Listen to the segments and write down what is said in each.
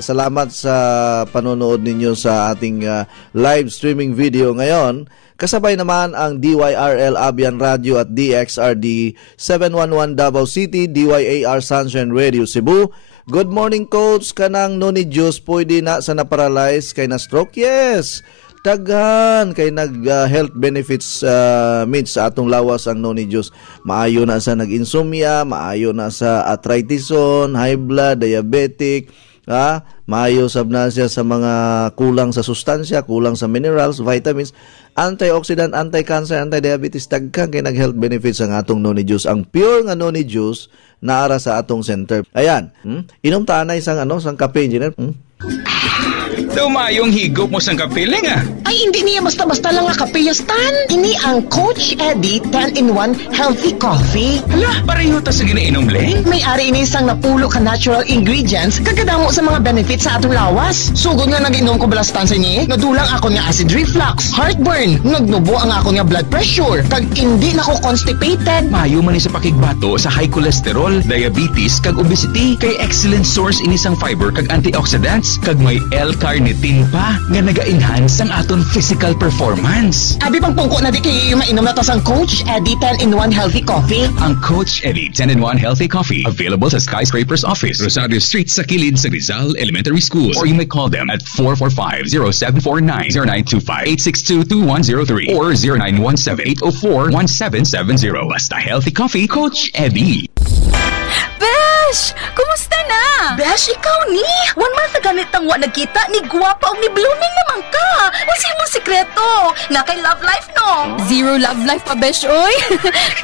salamat sa panonood ninyo sa ating live streaming video ngayon. Kasabay naman ang DYRL Abian Radio at DXRD 711 Davao City, DYAR Sunshine Radio Cebu. Good morning, Coach. Kanang noni juice pwede na sa na-paralyze kay na stroke? Yes. Daghan kay nag-health benefits means sa atong lawas ang noni juice. Maayo na sa nag-insomnia, maayo na sa arthritis-on, high blood, diabetic, maayo sab na siya sa mga kulang sa sustansya, kulang sa minerals, vitamins, antioxidant, anti-cancer, anti-diabetes. Daghan kay nag-health benefits ang atong noni juice. Ang pure nga noni juice naara sa atong center. Ayan, inom ta na isang sang kape, engineer. Tumayong higop mo sang kapiling Ay, hindi niya basta-basta lang nga kapiyastan. Ini ang Coach Eddie 10-in-1 Healthy Coffee. Hala, pareho ta sa ginainom, Leng. May-ari ini isang napulo ka natural ingredients kagadamo sa mga benefits sa atong lawas. Sugod nga nag-inom ko balastansa niya, nadulang ako nga acid reflux, heartburn, nagnubo ang ako nga blood pressure, kag hindi na ko constipated. Mayo man ni sa pakigbato sa high cholesterol, diabetes, kag obesity, kay excellent source ini sang fiber kag antioxidants, kag may L-carnitine pa nga naga-enhance ang aton physical performance. Abi pang pungko na di kayo mainom na to sang Coach Eddie 10-in-1 Healthy Coffee. Ang Coach Eddie 10-in-1 Healthy Coffee available sa Skyscraper's office, Rosario Street sa kilid sa Rizal Elementary School, or you may call them at 445-0749, 0925-862-2103, or 0917-804-1770. Basta Healthy Coffee, Coach Eddie. Besh! Kumusta na? Besh, ikaw ni! 1 month na ganit ang nagkita ni Guwapa o ni Blooming naman ka! What's mong sikreto? Na kay love life, no? Zero love life pa, Besh, oy!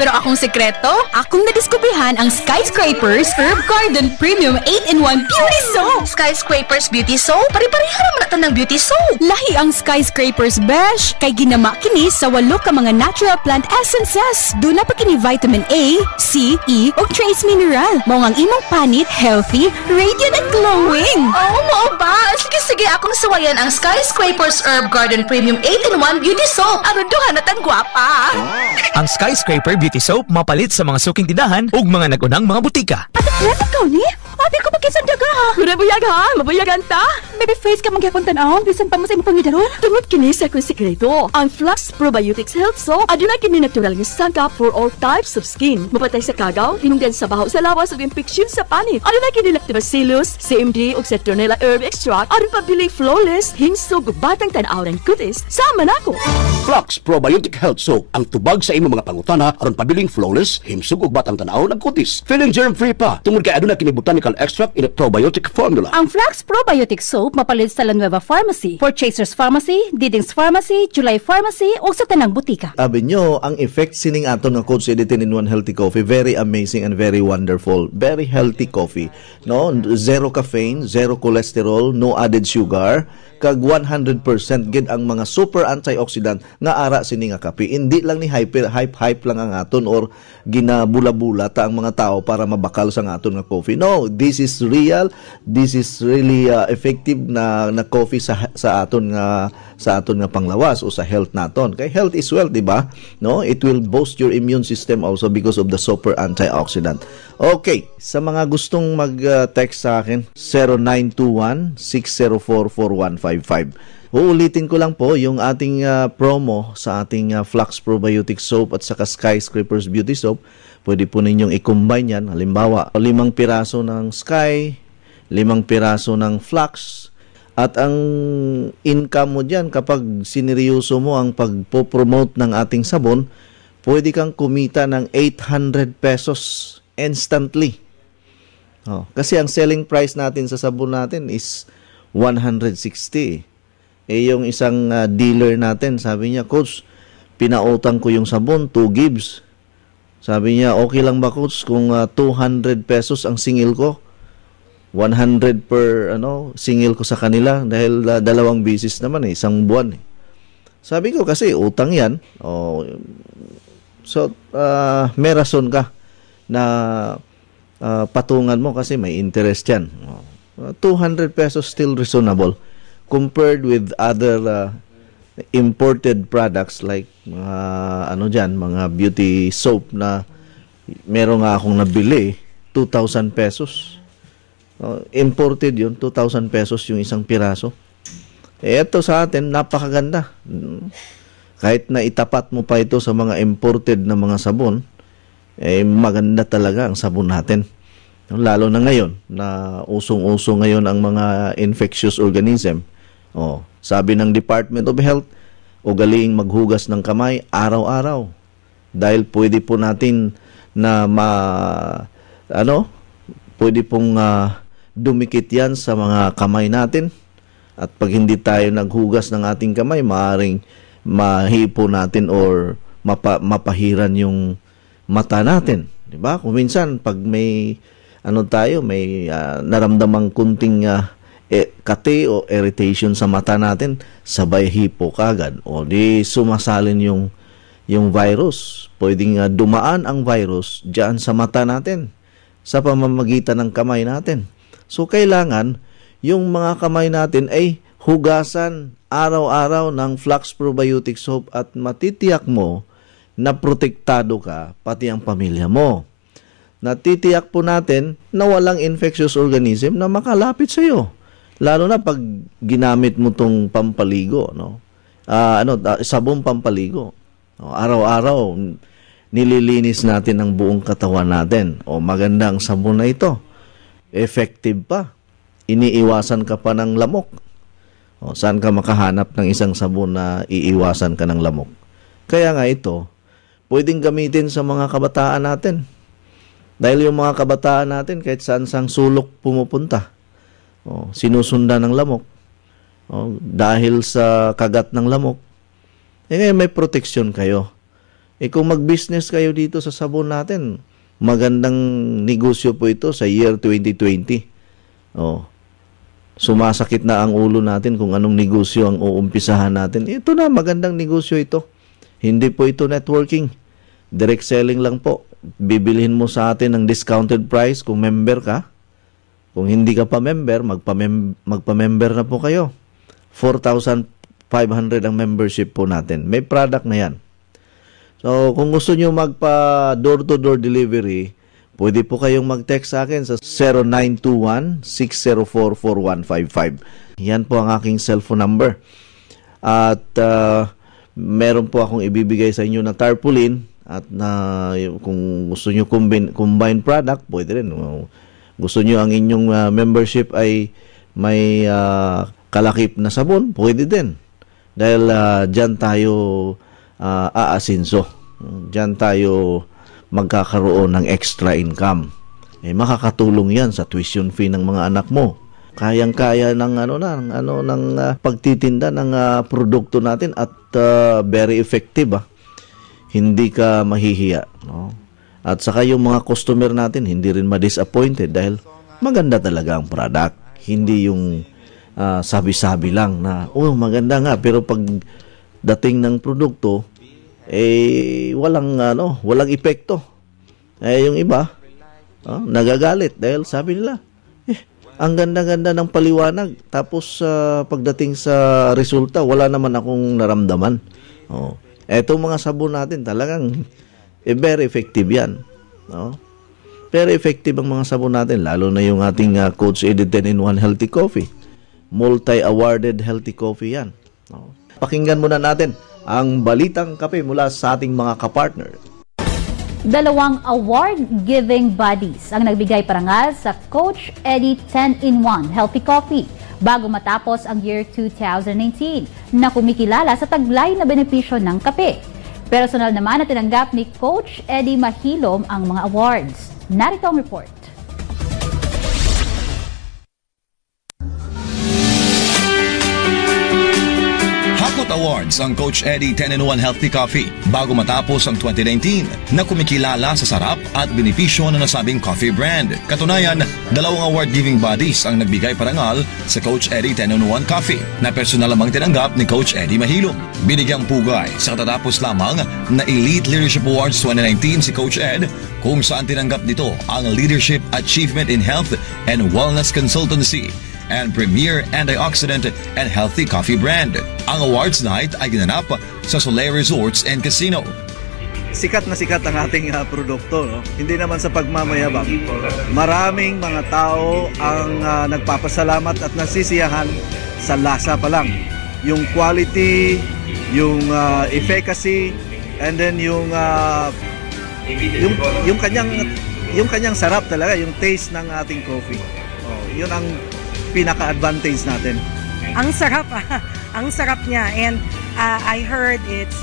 Pero akong sikreto, akong nadiskubrihan ang Skyscrapers Herb Garden Premium 8-in-1 Beauty Soap! Skyscrapers Beauty Soap? Pari-parihan naman natin ng beauty soap! Lahi ang Skyscrapers, Besh! Kay ginama kini sa 8 ka mga natural plant essences. Doon na pa kini vitamin A, C, E, o trace mineral. Mao ang imong panit, healthy, radiant, and glowing! Oh, mo ba? Sige, akong sawayan ang Skyscrapers Herb Garden Premium 8-in-1 Beauty Soap. Aruduhan na tan gwapa. Ang Skyscraper Beauty Soap mapalit sa mga suking tindahan ug mga nagunang mga butika. Ate Fred, ikaw ni? Abi ko magkisandaga ha? Mabuyag ha? Mabuyagan ta? Baby face ka magyapon tanaw, bisan pa mo sa imong pangidaron. Tungod kini sa akong sekreto, ang Flux Probiotics Health Soap aduna kini natural nga sangkap for all types of skin. Mapatay sa kagaw, hinungdan sa baho sa lawas ug infeksyon sa panit. Aduna kini Lactobacillus, CMD ug Citronella herb extract aron pabiling flawless, hinsog ug batang tan-aw ng kutis. Sama nako. Flux Probiotic Health Soap ang tubag sa imong mga pangutana aron pabiling flawless, himsog ug batang tan-aw ng kutis. Feeling germ-free pa tungod kay aduna kini botanical extract in a probiotic formula. Ang Flux Probiotic Soap mapalit sa La Nueva Pharmacy, Purchasers Pharmacy, Diding's Pharmacy, July Pharmacy o sa tanang butika. Sabi nyo, ang effect sining aton ng Coach Eddie 10-in-1 Healthy Coffee, very amazing and very wonderful. Very healthy coffee. No, zero caffeine, zero cholesterol, no added sugar, kag 100% gid ang mga super antioxidant nga ara sini nga kape. Hindi lang ni hype lang ang aton or ginabula-bula ta ang mga tao para mabakal sa aton nga coffee. No, this is real. This is really effective na coffee sa aton nga panglawas o sa health naton. Kay health is wealth, di ba? No, it will boost your immune system also because of the super antioxidant. Okay, sa mga gustong mag-text sa akin, 0921-604-4155. Uulitin ko lang po yung ating promo sa ating Flux Probiotic Soap at saka Skyscrapers Beauty Soap. Pwede po ninyong i-combine yan. Halimbawa, 5 piraso ng Sky, 5 piraso ng Flux, at ang income mo dyan kapag sineryoso mo ang pagpo-promote ng ating sabon, pwede kang kumita ng 800 pesos instantly. Kasi ang selling price natin sa sabon natin is 160. Yung isang dealer natin, sabi niya, Coach, pinautang ko yung sabon, 2 gives. Sabi niya, okay lang ba, Coach, kung 200 pesos ang singil ko? 100 per singil ko sa kanila dahil 2 bisis naman isang buwan. Sabi ko kasi utang yan. So may rason ka na patungan mo kasi may interest yan. 200 pesos still reasonable compared with other imported products like mga beauty soap na meron nga akong nabili 2,000 pesos. Imported yun, 2,000 pesos yung isang piraso. Ito sa atin, napakaganda. Kahit na itapat mo pa ito sa mga imported na mga sabon, maganda talaga ang sabon natin. Lalo na ngayon, na usong-uso ngayon ang mga infectious organism. Sabi ng Department of Health, ugaliing maghugas ng kamay araw-araw. Dahil pwede po natin na pwede pong dumikit yan sa mga kamay natin. At pag hindi tayo naghugas ng ating kamay, maaaring mahipo natin or mapahiran yung mata natin. Diba? Kung minsan, pag may may naramdamang kunting kati o irritation sa mata natin, sabay hipo kagad. O di sumasalin yung virus. Pwedeng dumaan ang virus dyan sa mata natin sa pamamagitan ng kamay natin. So, kailangan yung mga kamay natin ay hugasan araw-araw ng Flux Probiotic Soap at matitiyak mo na protektado ka, pati ang pamilya mo. Natitiyak po natin na walang infectious organism na makalapit sa iyo. Lalo na pag ginamit mo tong pampaligo, sabong pampaligo. Araw-araw nililinis natin ang buong katawan natin. Maganda ang sabon na ito. Effective pa. Iniiwasan ka pa ng lamok. Saan ka makahanap ng isang sabon na iiwasan ka ng lamok? Kaya nga ito, pwedeng gamitin sa mga kabataan natin. Dahil yung mga kabataan natin, kahit saan-sang sulok pumupunta, sinusundan ng lamok. Dahil sa kagat ng lamok, ngayon may proteksyon kayo. Kung mag-business kayo dito sa sabon natin, magandang negosyo po ito sa year 2020. Sumasakit na ang ulo natin kung anong negosyo ang uumpisahan natin. Ito na, magandang negosyo ito. Hindi po ito networking. Direct selling lang po. Bibilhin mo sa atin ng discounted price kung member ka. Kung hindi ka pa member, magpa-member na po kayo. 4,500 ang membership po natin. May product na yan. So, kung gusto nyo magpa door-to-door delivery, pwede po kayong mag-text sa akin sa 0921-604-4155. Yan po ang aking cellphone number. At meron po akong ibibigay sa inyo na tarpaulin. At kung gusto nyo combine product, pwede rin. Gusto nyo ang inyong membership ay may kalakip na sabon, pwede din. Dahil dyan tayo aasinso. Dyan tayo magkakaroon ng extra income. Makakatulong yan sa tuition fee ng mga anak mo. Kayang-kaya ng pagtitinda ng produkto natin at very effective. Hindi ka mahihiya. At saka yung mga customer natin hindi rin ma-disappointed dahil maganda talaga ang product. Hindi yung sabi-sabi lang na maganda nga pero pag dating ng produkto walang epekto. Yung iba nagagalit dahil sabi nila ang ganda-ganda ng paliwanag tapos pagdating sa resulta wala naman akong naramdaman. Etong mga sabon natin talagang very effective yan. Very effective ang mga sabon natin lalo na yung ating Coach Eddie 10-in-1 Healthy Coffee. Multi-awarded healthy coffee yan. Pakinggan muna natin ang balitang kape mula sa ating mga kapartner. 2 award-giving bodies ang nagbigay parangal sa Coach Eddie 10-in-1 Healthy Coffee bago matapos ang year 2019 na kumikilala sa taglay na benepisyo ng kape. Personal naman na tinanggap ni Coach Eddie Mahilom ang mga awards. Narito ang report. Hakot Awards ang Coach Eddie 10-in-1 Healthy Coffee bago matapos ang 2019 na kumikilala sa sarap at benepisyo na nasabing coffee brand. Katunayan, 2 award-giving bodies ang nagbigay parangal sa Coach Eddie 10-in-1 Coffee na personal lamang tinanggap ni Coach Eddie Mahilom. Binigyang pugay sa katatapos lamang na Elite Leadership Awards 2019 si Coach Ed kung saan tinanggap dito ang Leadership Achievement in Health and Wellness Consultancy and Premier Antioxidant and Healthy Coffee brand. Ang awards night ay ginanap sa Soleil Resorts and Casino. sikat na sikat ang ating produkto, no? Hindi naman sa pagmamayabang. Maraming mga tao ang nagpapasalamat at nasisiyahan sa lasa pa lang. Yung quality, yung efficacy, and then yung kanyang sarap talaga, yung taste ng ating coffee. Yun ang pinaka-advantage natin. Ang sarap, ang sarap niya. And I heard it's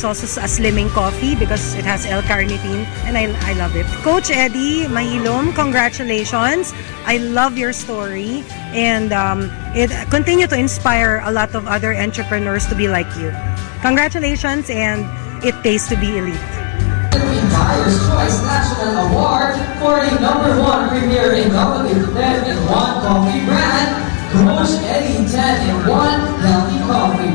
also a slimming coffee because it has L-carnitine, and I love it. Coach Eddie Mahilom, congratulations. I love your story, and it continue to inspire a lot of other entrepreneurs to be like you. Congratulations, and it pays to be elite. Buyer's Choice National Award for the #1 premier innovative 10-in-1 coffee brand, Coach Eddie 10-in-1 Healthy Coffee.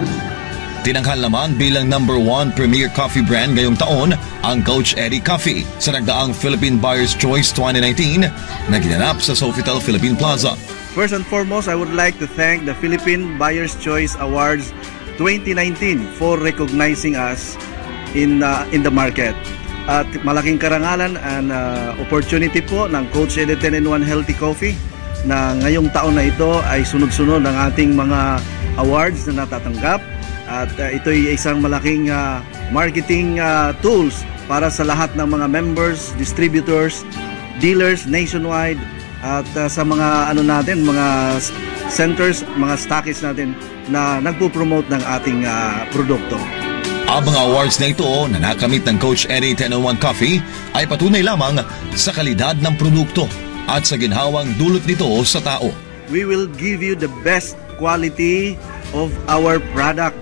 Tinanghal naman bilang #1 premier coffee brand ngayong taon ang Coach Eddie Coffee sa nagdaang Philippine Buyer's Choice 2019 na ginanap sa Sofitel Philippine Plaza. First and foremost, I would like to thank the Philippine Buyer's Choice Awards 2019 for recognizing us in the market. At malaking karangalan and opportunity po ng Coach Eddie 10-in-1 Healthy Coffee na ngayong taon na ito ay sunod-sunod ang ating mga awards na natatanggap. At ito'y isang malaking marketing tools para sa lahat ng mga members, distributors, dealers nationwide at sa mga mga centers, mga stockists natin na nagpo-promote ng ating produkto. Ang mga awards na ito na nakamit ng Coach Eddie 10-in-1 Coffee ay patunay lamang sa kalidad ng produkto at sa ginhawang dulot nito sa tao. We will give you the best quality of our product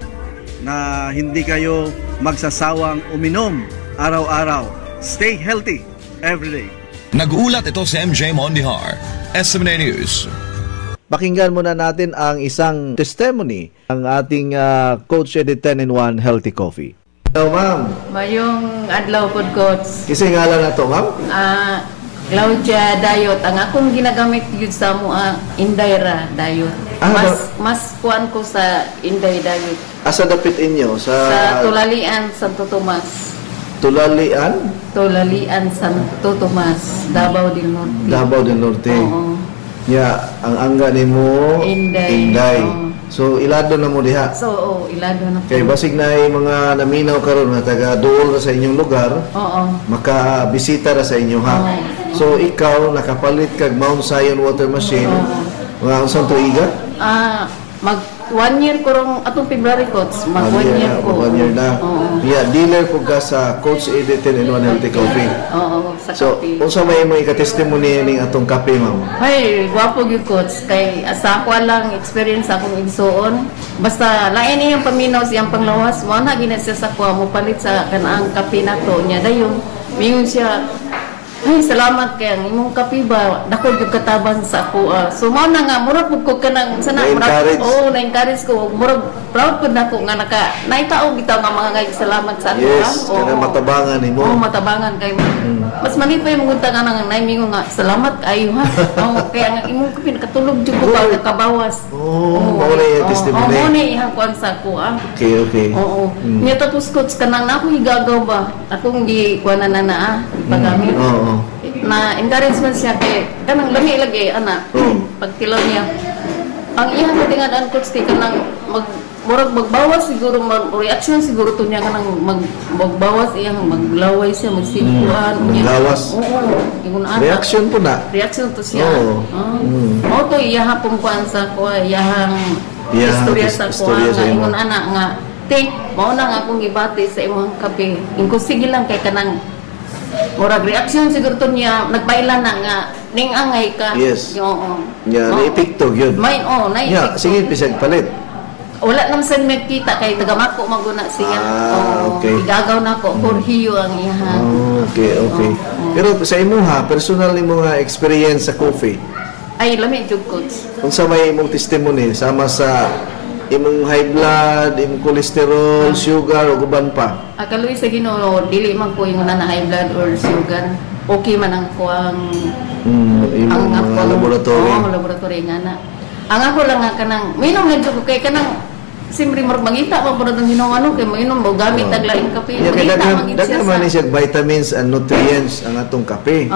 na hindi kayo magsasawang uminom araw-araw. Stay healthy every day. Nag-uulat ito si MJ Mondihar, SMNA News. Pakinggan muna natin ang isang testimony ng ating Coach Eddie 10-in-1 Healthy Coffee. Hello, ma'am. Mayong adlaw pod, Coach. Kasi ngalan na to, ma'am? Claudia Dayot. Ang akong ginagamit yun sa mga Indayra Dayot. Mas kuan ko sa Inday Dayot. Asa dapit inyo? Sa Tulalian, Santo Tomas. Tulalian? Tulalian, Santo Tomas. Davao del Norte. Davao del Norte. Oo. Ang angga ni mo Inday. So ilado na mo diha. So ilado na. Kay basig na mga naminaw karon nga taga duol na sa inyong lugar. Oo. Makabisita ra sa inyo ha. So ikaw nakapalit kag Mount Zion water machine. Mga unsang tuiga? Mag 1 year ko rong atong February, Coach. Mag 1 year ko. 1 year na. Dealer po ka sa Coach Eddie 10-in-1 Healthy Coffee. Oo, sa kape. So, unsa may ika-testimony ning atong kape, ma'am? Ay, gwapo gyud, Coach. Kay asa ko lang experience akong igsuon. Basta lain iyang paminaw siyang panglawas, mo na gina siya sa kuha mo palit sa kanaang kape nato niya dayon. Mingon siya, ay, salamat kay ang imong kape ba dako gyud katabang sa ako. So mao na nga murag pud ko kanang sana na-encourage ko. Murag proud pud nako nga naitaog bitaw nga mga salamat sa ako. Yes, kana matabangan nimo. Matabangan kay mas manipay mong unta nga nang naimingo nga salamat kayo ha. Kay ang imong kape nakatulog jud ko ba kabawas. Mao na yung testimony. Mao na ihang kuan sa ako. Okay. Oo. Niya tapos Coach kanang nako higagaw ba? Akong gi kuanan na ipagamit. Na encouragement siya kay kanang lami lagi ana pagtilaw niya ang iya patingan Coach kay kanang murag magbawas siguro reaction siguro to niya kanang magbawas iya maglaway siya magsikuan niya ingon ana reaction po na reaction to siya mao to iya hapon kuan sa ko iyahang istorya sa ko ingon ana nga take mao na nga akong gibati sa imong kape ingko sige lang kay kanang murag reaction siguro to niya nagpailan na nga ning angay ka. Yes. Naipikto yun. May naipikto. Sige pisag palit. Wala naman sa magkita kay tagamako maguna siya. Okay. Igagaw na ko for hiyo ang iyahan. Okay. Pero sa imo ha, personal nimo nga experience sa coffee. Ay lami jud, Coach. Unsa may imong testimony sama sa imong high blood, imong cholesterol, sugar o guban pa? Akaluy sa Ginoo, dili man ko yung na high blood or sugar. Okay man ang kuang imong laboratory. Laboratory nga na. Ang ako lang nga kanang minom na jud kay kanang Siyempre, mangita pa po na itong hinong kaya mainom mo, gamit ang laing kape. Dagan man ni siya vitamins and nutrients ang atong kape.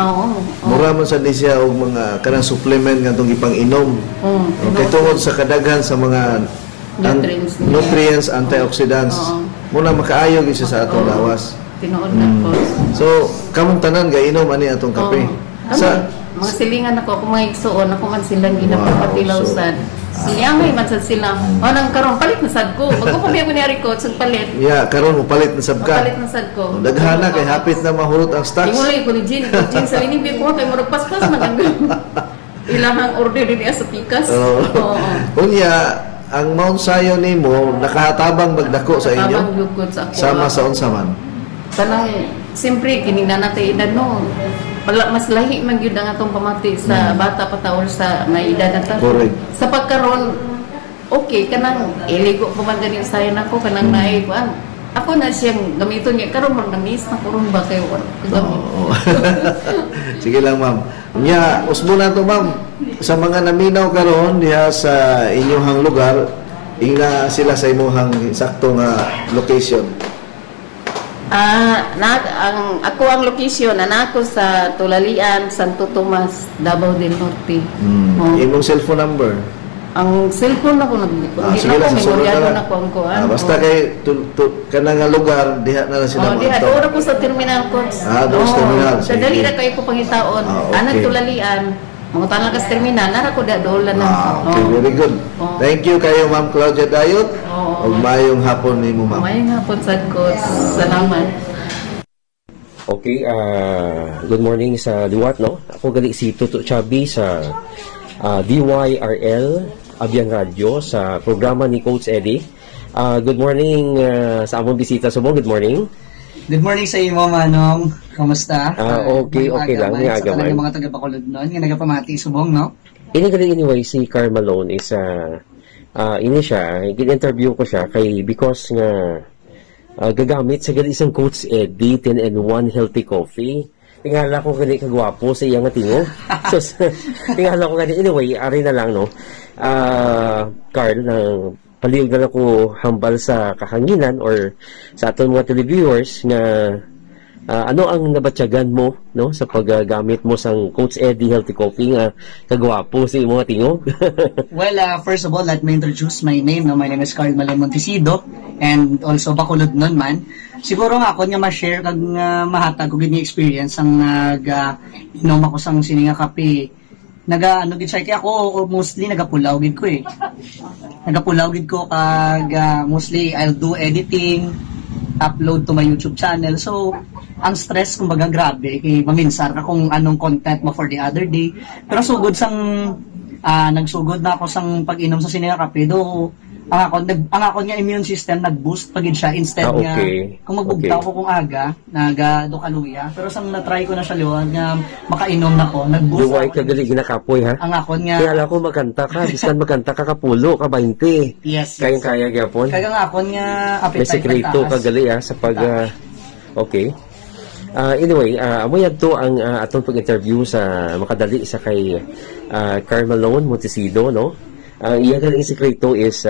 Mura man sa di siya og mga kanang supplement nga itong ipang-inom. Okay, tungod sa kadaghan sa mga nutrients, antioxidants. Muna makaayo gyud siya sa atong lawas. Tinuod na po. So, kamong tanan gainom ani atong kape. Sa mga silingan ako mga igsuon, ako man silang ginapapatilaw sad. Siyang may mansad sila. Nang karon palit na sad ko. Magpapabiyag ko ni Ariko sa palit. Yeah, karon mo palit na sab ka. Palit na sad ko. Daghana kay hapit na mahurot ang stocks. Ingulay ko ni Jean sa linibig ko kay murag paspas man ang ilahang order din sa pikas. Unya, ang Mount Zion nimo nakahatabang magdako sa inyo. Sama sa unsa man. Kanang siyempre kinina natin edad no. Mas lahi man gyud ang atong pamati sa bata pataol sa may edad na ta. Sa pagkaron okay kanang iligo pa man ganing sayon ako kanang naay kuan. Ako na siyang gamiton niya karon mo na-miss na kurong ba kayo gamit. Sige lang ma'am. Nya usbo na to ma'am. Sa mga naminaw karon diha sa inyong lugar, ina sila sa imong sakto nga location. Ako ang location anako sa Tulalian, Santo Tomas, Davao del Norte. Imong cellphone number? Ang cellphone ako sige lang, memoryado na ko ang kuan. Basta kay kanang lugar diha na lang sila. Diha doon ako sa terminal courts. Doon sa terminal. Sa dali na kayo ko pangitaon. Anang Tulalian. Mga tanang kas terminal nara ko doon na. Okay, very good. Thank you kayo Ma'am Claudia Dayot. Ug mayong hapon nimo ma'am. Mayong hapon sad ko. Salamat. Okay, good morning sa Liwat, no? Ako gali si Tuto Chabi sa DYRL Abian Radio sa programa ni Coach Eddie. Good morning sa among bisita subong. Good morning. Good morning sa imo Manong. Kamusta? Okay lang ni aga man. Sa mga taga Bacolod noon, nga nagapamati subong, no? Anyway si Carl Malone is ini siya, gin-interview ko siya kay because nga gagamit sa gali isang Coach Eddie 10-in-1 healthy coffee. Tingala ko gali kagwapo sa iyang tingo. So tingala ko gali anyway, ari na lang no. Carl na palihog na ko hambal sa kahanginan or sa aton mga televiewers nga ano ang nabatyagan mo no sa paggamit mo sang Coach Eddie healthy coffee nga kagwapo sa imong tingog. Well, first of all, let me introduce my name. No? My name is Carl Malone Montesido and also Bacolod nun man. Siguro nga ako nga ma-share kag mahatag ko gid experience ang inom ako sang sininga kape. Ano gid siya kay ako mostly nagapulaw gid ko eh. Nagapulaw gid ko kag mostly I'll do editing, upload to my YouTube channel. So ang stress kumbaga grabe kay maminsar ka kung anong content mo for the other day. Pero sugod sang nagsugod na ako sang pag-inom sa sininga kape do ang ako niya immune system nag-boost pagid siya instead nga kung magbugtaw ko kung aga do kaluya pero sang na-try ko na siya liwan nga makainom na ko nag-boost duway ka gali ginakapoy ha ang ako niya kaya ko magkanta ka biskan magkanta ka kapulo ka 20 yes kaya gyapon kaya nga ako niya appetite may sekreto ka gali ha sa pag okay. Anyway, amoy adto ang atong pag-interview sa makadali sa kay Carl Malone Montesido, no? Ang iyang galing sekreto is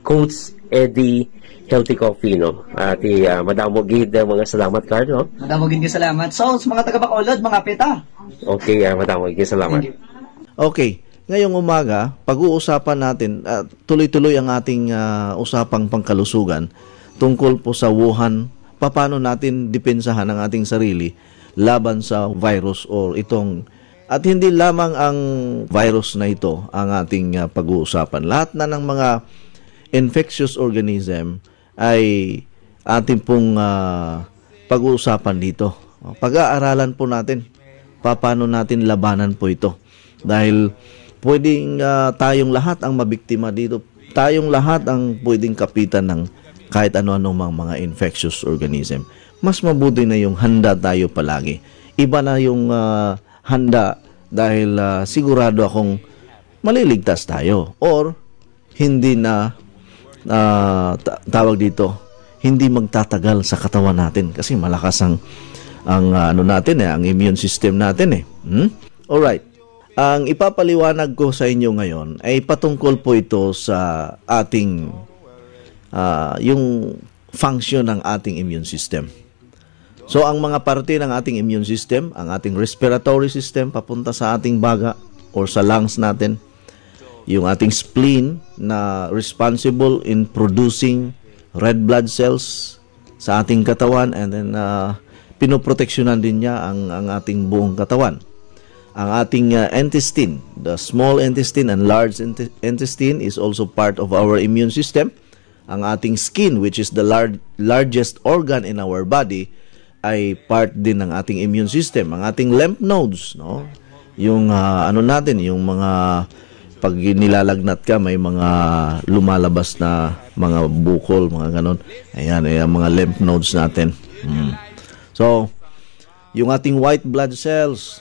Coach Eddie Healthy Coffee, no? Ati madamo gid mga salamat, Carl, no? Madamo gid salamat. So, sa mga taga Bacolod, mga pita. Okay, madamo gid salamat. Okay. Ngayong umaga, pag-uusapan natin, tuloy-tuloy ang ating usapang pangkalusugan tungkol po sa Wuhan. Paano natin depensahan ang ating sarili laban sa virus or itong at hindi lamang ang virus na ito ang ating pag-uusapan. Lahat na ng mga infectious organism ay ating pong pag-uusapan dito. Pag-aaralan po natin paano natin labanan po ito. Dahil pwedeng tayong lahat ang mabiktima dito. Tayong lahat ang pwedeng kapitan ng kahit ano-ano mga infectious organism. Mas mabuti na yung handa tayo palagi. Iba na yung handa dahil sigurado akong maliligtas tayo or hindi na tawag dito, hindi magtatagal sa katawan natin kasi malakas ang ano natin ang immune system natin Alright. Ang ipapaliwanag ko sa inyo ngayon ay patungkol po ito sa ating yung function ng ating immune system. So ang mga parte ng ating immune system, ang ating respiratory system papunta sa ating baga or sa lungs natin, yung ating spleen na responsible in producing red blood cells sa ating katawan, and then pinoproteksyonan din niya ang ating buong katawan. Ang ating intestine, the small intestine and large intestine is also part of our immune system. Ang ating skin, which is the largest organ in our body, ay part din ng ating immune system. Ang ating lymph nodes, no? Yung yung mga pag nilalagnat ka, may mga lumalabas na mga bukol, mga ganon. Ayan, mga lymph nodes natin. So, yung ating white blood cells,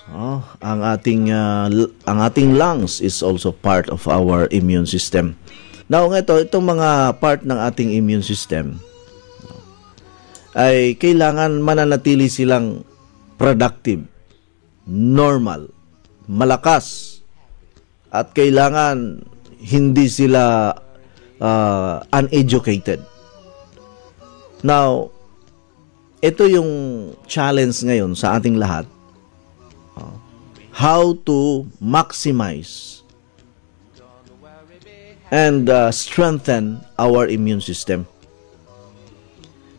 ang ating lungs is also part of our immune system. Now, itong mga part ng ating immune system ay kailangan mananatili silang productive, normal, malakas, at kailangan hindi sila uneducated. Now, ito yung challenge ngayon sa ating lahat. How to maximize and strengthen our immune system.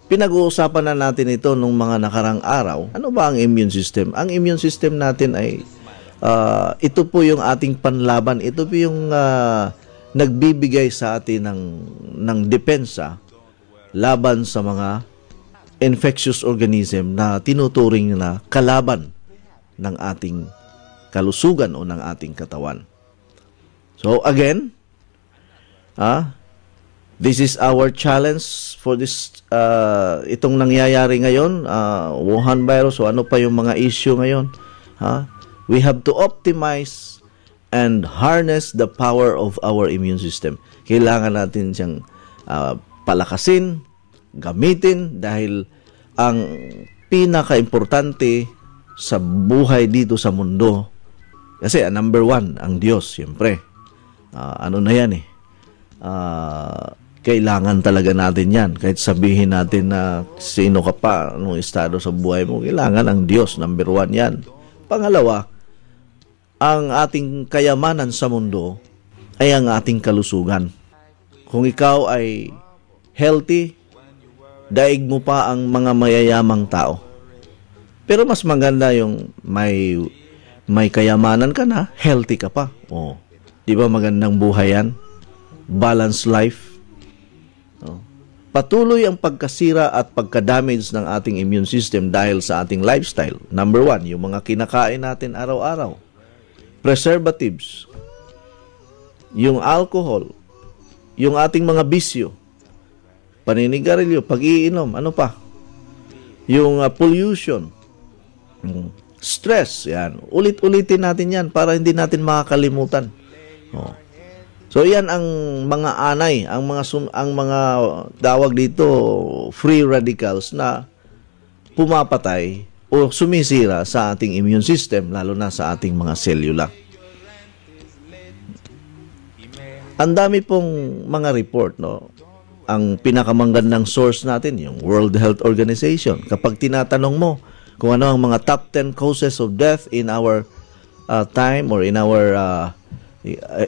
Pinag-uusapan na natin ito nung mga nakarang araw. Ano ba ang immune system? Ang immune system natin ay ito po yung ating panlaban. Ito po yung nagbibigay sa atin ng depensa laban sa mga infectious organism na tinuturing na kalaban ng ating kalusugan o ng ating katawan. So again, this is our challenge for this itong nangyayari ngayon, Wuhan virus, o ano pa yung mga issue ngayon. We have to optimize and harness the power of our immune system. Kailangan natin siyang palakasin, gamitin, dahil ang pinaka-importante sa buhay dito sa mundo, kasi number one, ang Diyos, siyempre. Kailangan talaga natin yan. Kahit sabihin natin na sino ka pa, anong estado sa buhay mo, kailangan ang Diyos, number one yan. Pangalawa, ang ating kayamanan sa mundo ay ang ating kalusugan. Kung ikaw ay healthy, daig mo pa ang mga mayayamang tao. Pero mas maganda yung may kayamanan ka na, healthy ka pa. Di ba magandang buhay yan? Balanced life. Patuloy ang pagkasira at pagka-damage ng ating immune system dahil sa ating lifestyle. Number one, yung mga kinakain natin araw-araw. Preservatives. Yung alcohol. Yung ating mga bisyo. Paninigarilyo, pag-iinom, ano pa? Yung pollution. Stress, yan. Ulit-ulitin natin yan para hindi natin makakalimutan. So yan ang mga anay, ang mga tawag dito free radicals na pumapatay o sumisira sa ating immune system, lalo na sa ating mga selula. Ang dami pong mga report, no? Ang pinakamagandang source natin, yung World Health Organization. Kapag tinatanong mo kung ano ang mga top 10 causes of death in our time or in our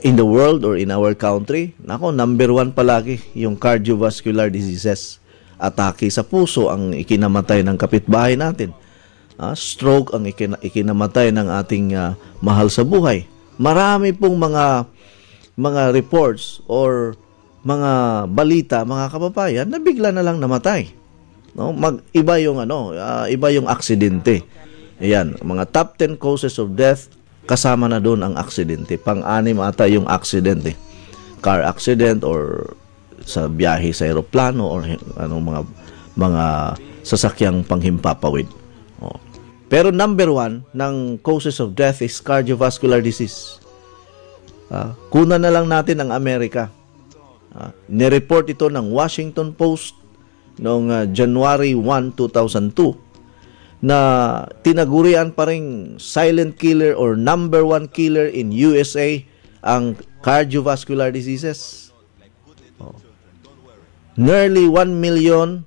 in the world or in our country, number 1 palagi yung cardiovascular diseases. Atake sa puso ang ikinamatay ng kapitbahay natin. Stroke ang ikinamatay ng ating mahal sa buhay. Marami pong mga reports or mga balita, mga kababayan, na bigla na lang namatay. Iba yung aksidente. Ayan, mga top 10 causes of death, kasama na doon ang aksidente. Pang-anim ata yung aksidente. Car accident or sa biyahe sa eroplano or mga sasakyang panghimpapawid. Pero number 1 ng causes of death is cardiovascular disease. Kuna na lang natin ang Amerika. Nireport ito ng Washington Post noong January 1, 2002 na tinagurian pa ring silent killer or number 1 killer in USA ang cardiovascular diseases. Nearly 1 million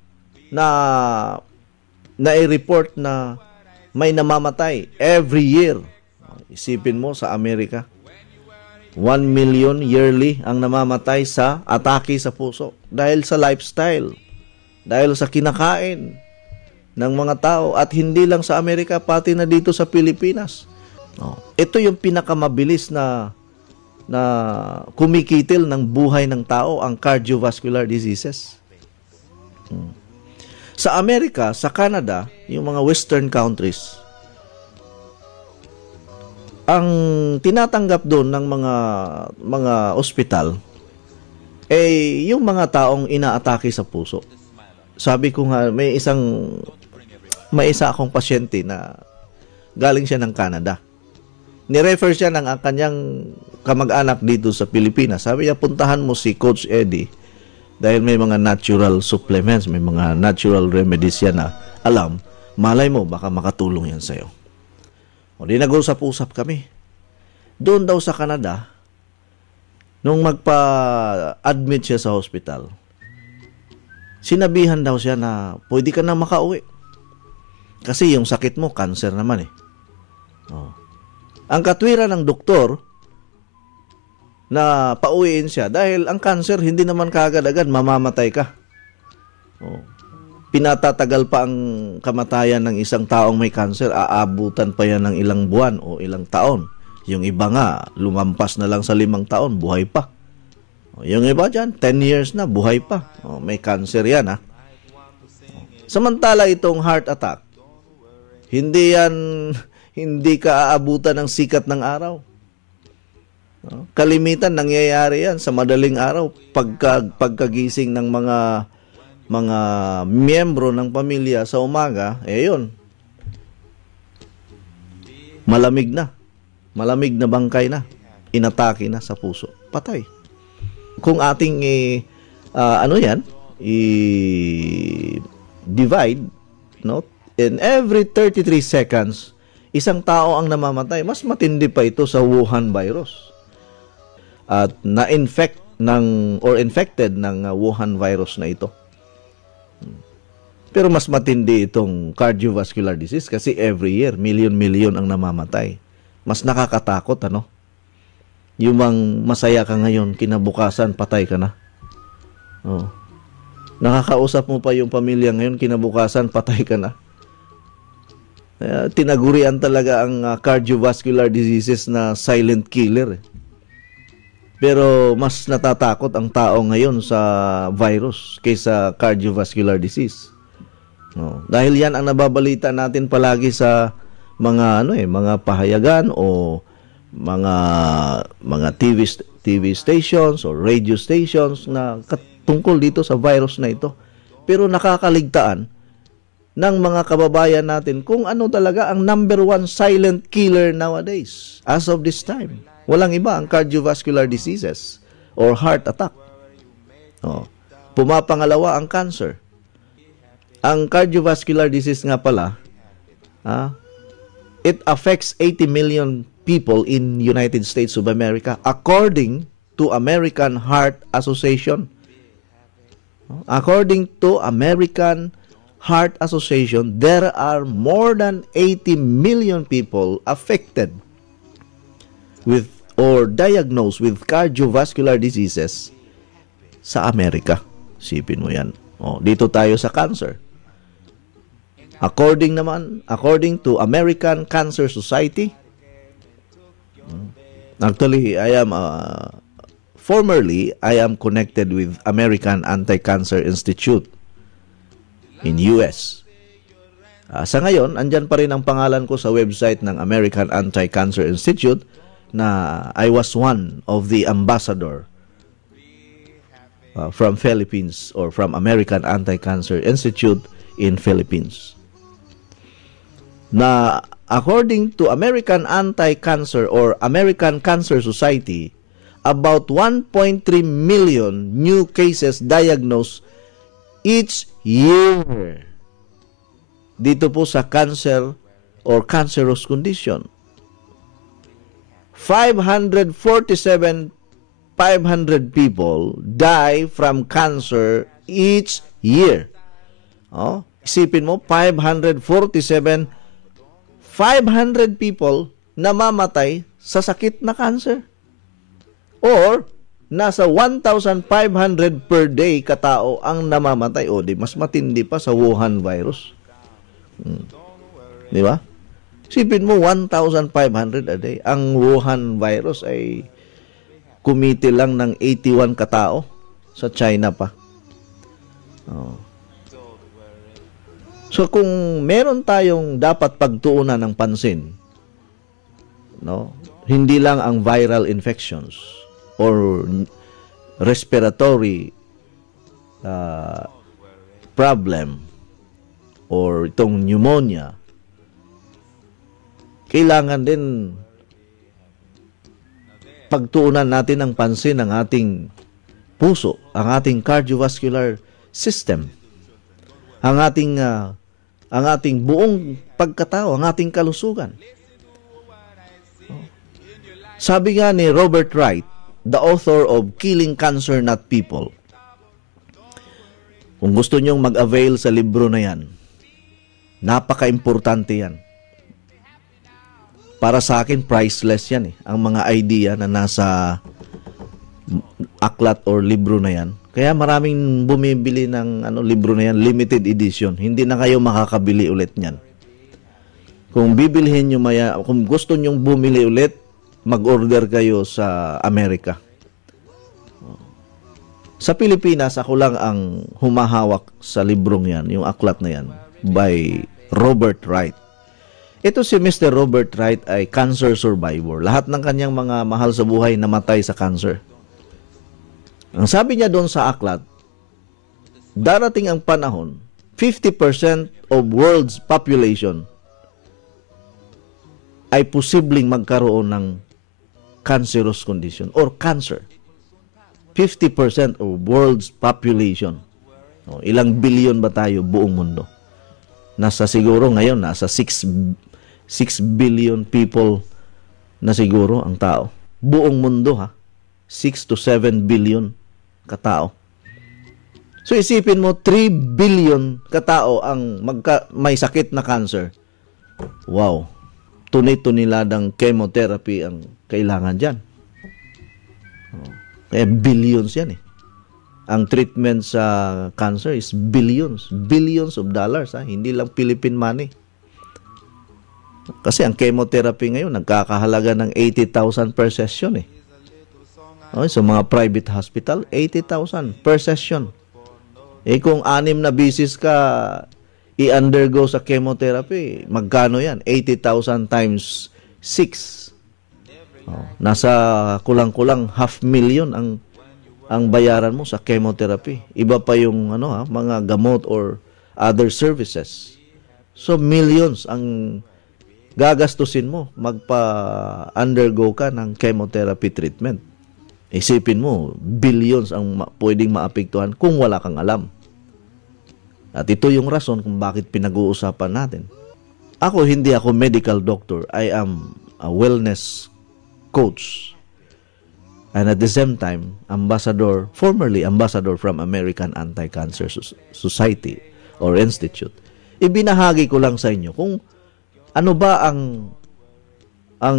na i-report na may namamatay every year. Isipin mo sa Amerika, 1 million yearly ang namamatay sa atake sa puso dahil sa lifestyle, dahil sa kinakain ng mga tao, at hindi lang sa Amerika, pati na dito sa Pilipinas. Ito yung pinakamabilis na kumikitil ng buhay ng tao, ang cardiovascular diseases. Sa Amerika, sa Canada, yung mga western countries, ang tinatanggap doon ng mga ospital yung mga taong inaatake sa puso. Sabi ko nga, may isa akong pasyente na galing siya ng Canada. Ni-refer siya ng kanyang kamag-anak dito sa Pilipinas. Sabi niya, puntahan mo si Coach Eddie dahil may mga natural supplements, may mga natural remedies yan na alam, malay mo, baka makatulong yan sa'yo. O di nag-usap-usap kami. Doon daw sa Canada, nung magpa-admit siya sa hospital, sinabihan daw siya na pwede ka na makauwi. Kasi yung sakit mo, cancer naman eh. Ang katwiran ng doktor na pauwiin siya dahil ang cancer hindi naman kaagad-agad mamamatay ka. Pinatatagal pa ang kamatayan ng isang taong may cancer, aabutan pa yan ng ilang buwan o ilang taon. Yung iba nga, lumampas na lang sa 5 taon, buhay pa. Yung iba dyan, 10 years na, buhay pa. May cancer yan, ha. Samantala itong heart attack, hindi ka aabutan ng sikat ng araw. Kalimitan nangyayari yan sa madaling araw pagkagising ng mga miyembro ng pamilya sa umaga, yun. Malamig na bangkay na, inatake na sa puso, patay. Kung ating i-divide, no? In every 33 seconds, isang tao ang namamatay. Mas matindi pa ito sa Wuhan virus. At na-infect infected ng Wuhan virus na ito. Pero mas matindi itong cardiovascular disease kasi every year, million ang namamatay. Mas nakakatakot, ano? Yung masaya ka ngayon, kinabukasan, patay ka na. Nakakausap mo pa yung pamilya ngayon, kinabukasan, patay ka na. Tinagurian talaga ang cardiovascular diseases na silent killer. Pero mas natatakot ang tao ngayon sa virus kaysa cardiovascular disease. Dahil yan ang nababalita natin palagi sa mga pahayagan o mga TV stations o radio stations na tungkol dito sa virus na ito. Pero nakakaligtaan ng mga kababayan natin kung ano talaga ang number 1 silent killer nowadays as of this time. Walang iba ang cardiovascular diseases or heart attack. Pumapangalawa ang cancer. Ang cardiovascular disease nga pala, it affects 80 million people in United States of America according to American Heart Association. According to American Heart Association, there are more than 80 million people affected with or diagnosed with cardiovascular diseases sa Amerika. Sipin mo yan. Dito tayo sa cancer. According to American Cancer Society, actually, formerly, I am connected with American Anti-Cancer Institute in US. Sa ngayon, andyan pa rin ang pangalan ko sa website ng American Anti-Cancer Institute na I was one of the ambassador from Philippines or from American Anti-Cancer Institute in Philippines. Na according to American Anti-Cancer or American Cancer Society, about 1.3 million new cases diagnosed each year dito po sa cancer or cancerous condition. 500 people die from cancer each year. Isipin mo, 500 people namamatay sa sakit na cancer. Or, nasa 1,500 per day katao ang namamatay. O, di mas matindi pa sa Wuhan virus. Di ba? Isipin mo, 1,500 a day. Ang Wuhan virus ay kumiti lang ng 81 katao sa China pa. So, kung meron tayong dapat pagtuunan ng pansin, hindi lang ang viral infections or respiratory problem or itong pneumonia, kailangan din pagtuunan natin ng pansin ang ating puso, ang ating cardiovascular system, ang ating buong pagkatao, ang ating kalusugan. Sabi nga ni Robert Wright, the author of Killing Cancer Not People, kung gusto nyong mag-avail sa libro na yan, napaka-importante yan. Para sa akin, priceless yan eh. Ang mga idea na nasa aklat or libro na yan. Kaya maraming bumibili ng libro na yan, limited edition. Hindi na kayo makakabili ulit niyan. Kung bibilhin nyo kung gusto nyong bumili ulit, mag-order kayo sa Amerika. Sa Pilipinas, ako lang ang humahawak sa librong yan, yung aklat na yan, by Robert Wright. Ito si Mr. Robert Wright ay cancer survivor. Lahat ng kanyang mga mahal sa buhay namatay sa cancer. Ang sabi niya doon sa aklat, darating ang panahon, 50% of world's population ay posibleng magkaroon ng cancerous condition or cancer. 50% of world's population. Ilang billion ba tayo buong mundo? Siguro ngayon, nasa 6 billion people na siguro ang tao. Buong mundo 6 to 7 billion katao. So isipin mo, 3 billion katao ang may sakit na cancer. Wow. Tunay-tuniladang chemotherapy ang kailangan dyan. Kaya billions yan eh. Ang treatment sa cancer is billions. Billions of dollars. Hindi lang Philippine money. Kasi ang chemotherapy ngayon, nagkakahalaga ng 80,000 per session eh. So mga private hospital, 80,000 per session. Kung 6 na bisis ka i-undergo sa chemotherapy, magkano yan? 80,000 times 6. Nasa kulang-kulang 500,000 ang bayaran mo sa chemotherapy. Iba pa yung mga gamot or other services. So millions ang gagastusin mo magpa-undergo ka ng chemotherapy treatment. Isipin mo, billions ang pwedeng maapektuhan kung wala kang alam. At ito yung rason kung bakit pinag-uusapan natin. Hindi ako medical doctor. I am a wellness coach. And at the same time, formerly ambassador from American Anti-Cancer Society or Institute. Ibinahagi ko lang sa inyo kung ano ba ang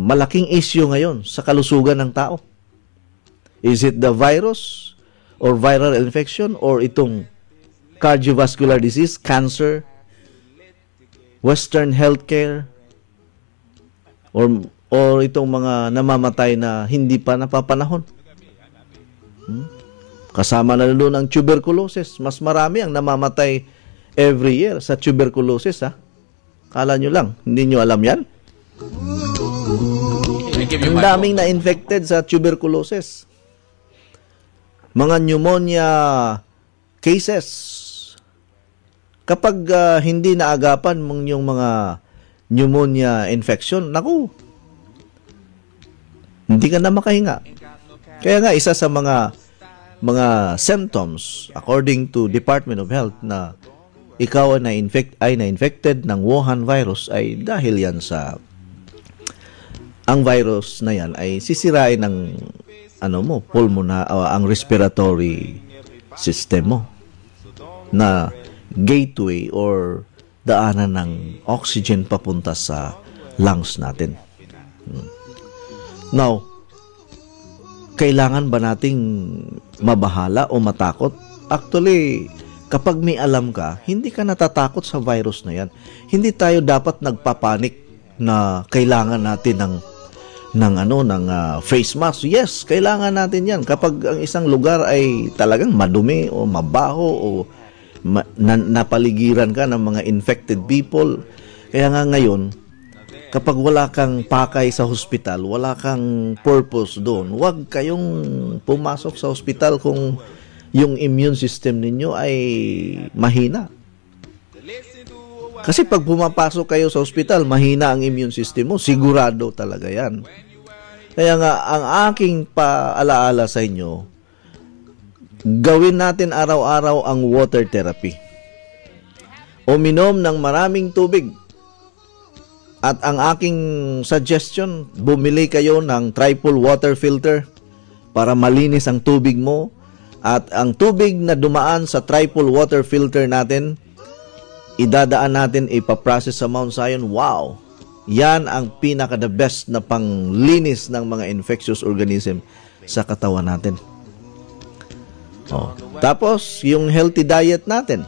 malaking issue ngayon sa kalusugan ng tao. Is it the virus or viral infection or itong cardiovascular disease, cancer, Western healthcare, or itong mga namamatay na hindi pa napapanahon? Kasama na doon ang tuberculosis. Mas marami ang namamatay every year sa tuberculosis. Kala nyo lang, hindi nyo alam yan? Ang daming na-infected sa tuberculosis. Mga pneumonia cases. Kapag hindi naagapan mong yung mga pneumonia infection, naku, hindi ka na makahinga. Kaya nga, isa sa mga symptoms, according to Department of Health, na ikaw ay na-infected ng Wuhan virus ay dahil yan sa ang virus na yan ay sisirain ng pulmona, ang respiratory system mo na gateway or daanan ng oxygen papunta sa lungs natin. Now, kailangan ba nating mabahala o matakot? Actually, kapag may alam ka, hindi ka natatakot sa virus na yan. Hindi tayo dapat nagpapanik na kailangan natin ng face mask. Yes, kailangan natin yan. Kapag ang isang lugar ay talagang madumi o mabaho o napaligiran ka ng mga infected people. Kaya nga ngayon, kapag wala kang pakay sa hospital, wala kang purpose doon, huwag kayong pumasok sa hospital kung yung immune system ninyo ay mahina. Kasi pag pumapasok kayo sa hospital, mahina ang immune system mo, sigurado talaga yan. Kaya nga, ang aking paalaala sa inyo, gawin natin araw-araw ang water therapy. Uminom ng maraming tubig. At ang aking suggestion, bumili kayo ng triple water filter para malinis ang tubig mo. At ang tubig na dumaan sa triple water filter natin, idadaan natin, ipaprocess sa Mount Zion. Wow! Yan ang pinaka-the best na panglinis ng mga infectious organism sa katawan natin. Tapos, yung healthy diet natin.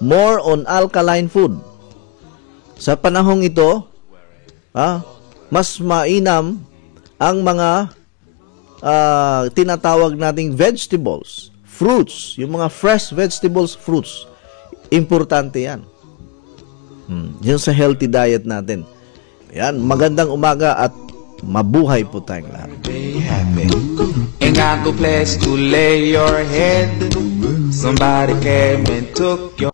More on alkaline food. Sa panahong ito, mas mainam ang mga tinatawag nating vegetables, fruits, yung mga fresh vegetables, fruits. Importante yan. Yun sa healthy diet natin. Yan, magandang umaga at mabuhay po tayong lahat. Ain't got no place to lay your head. Somebody came and took your...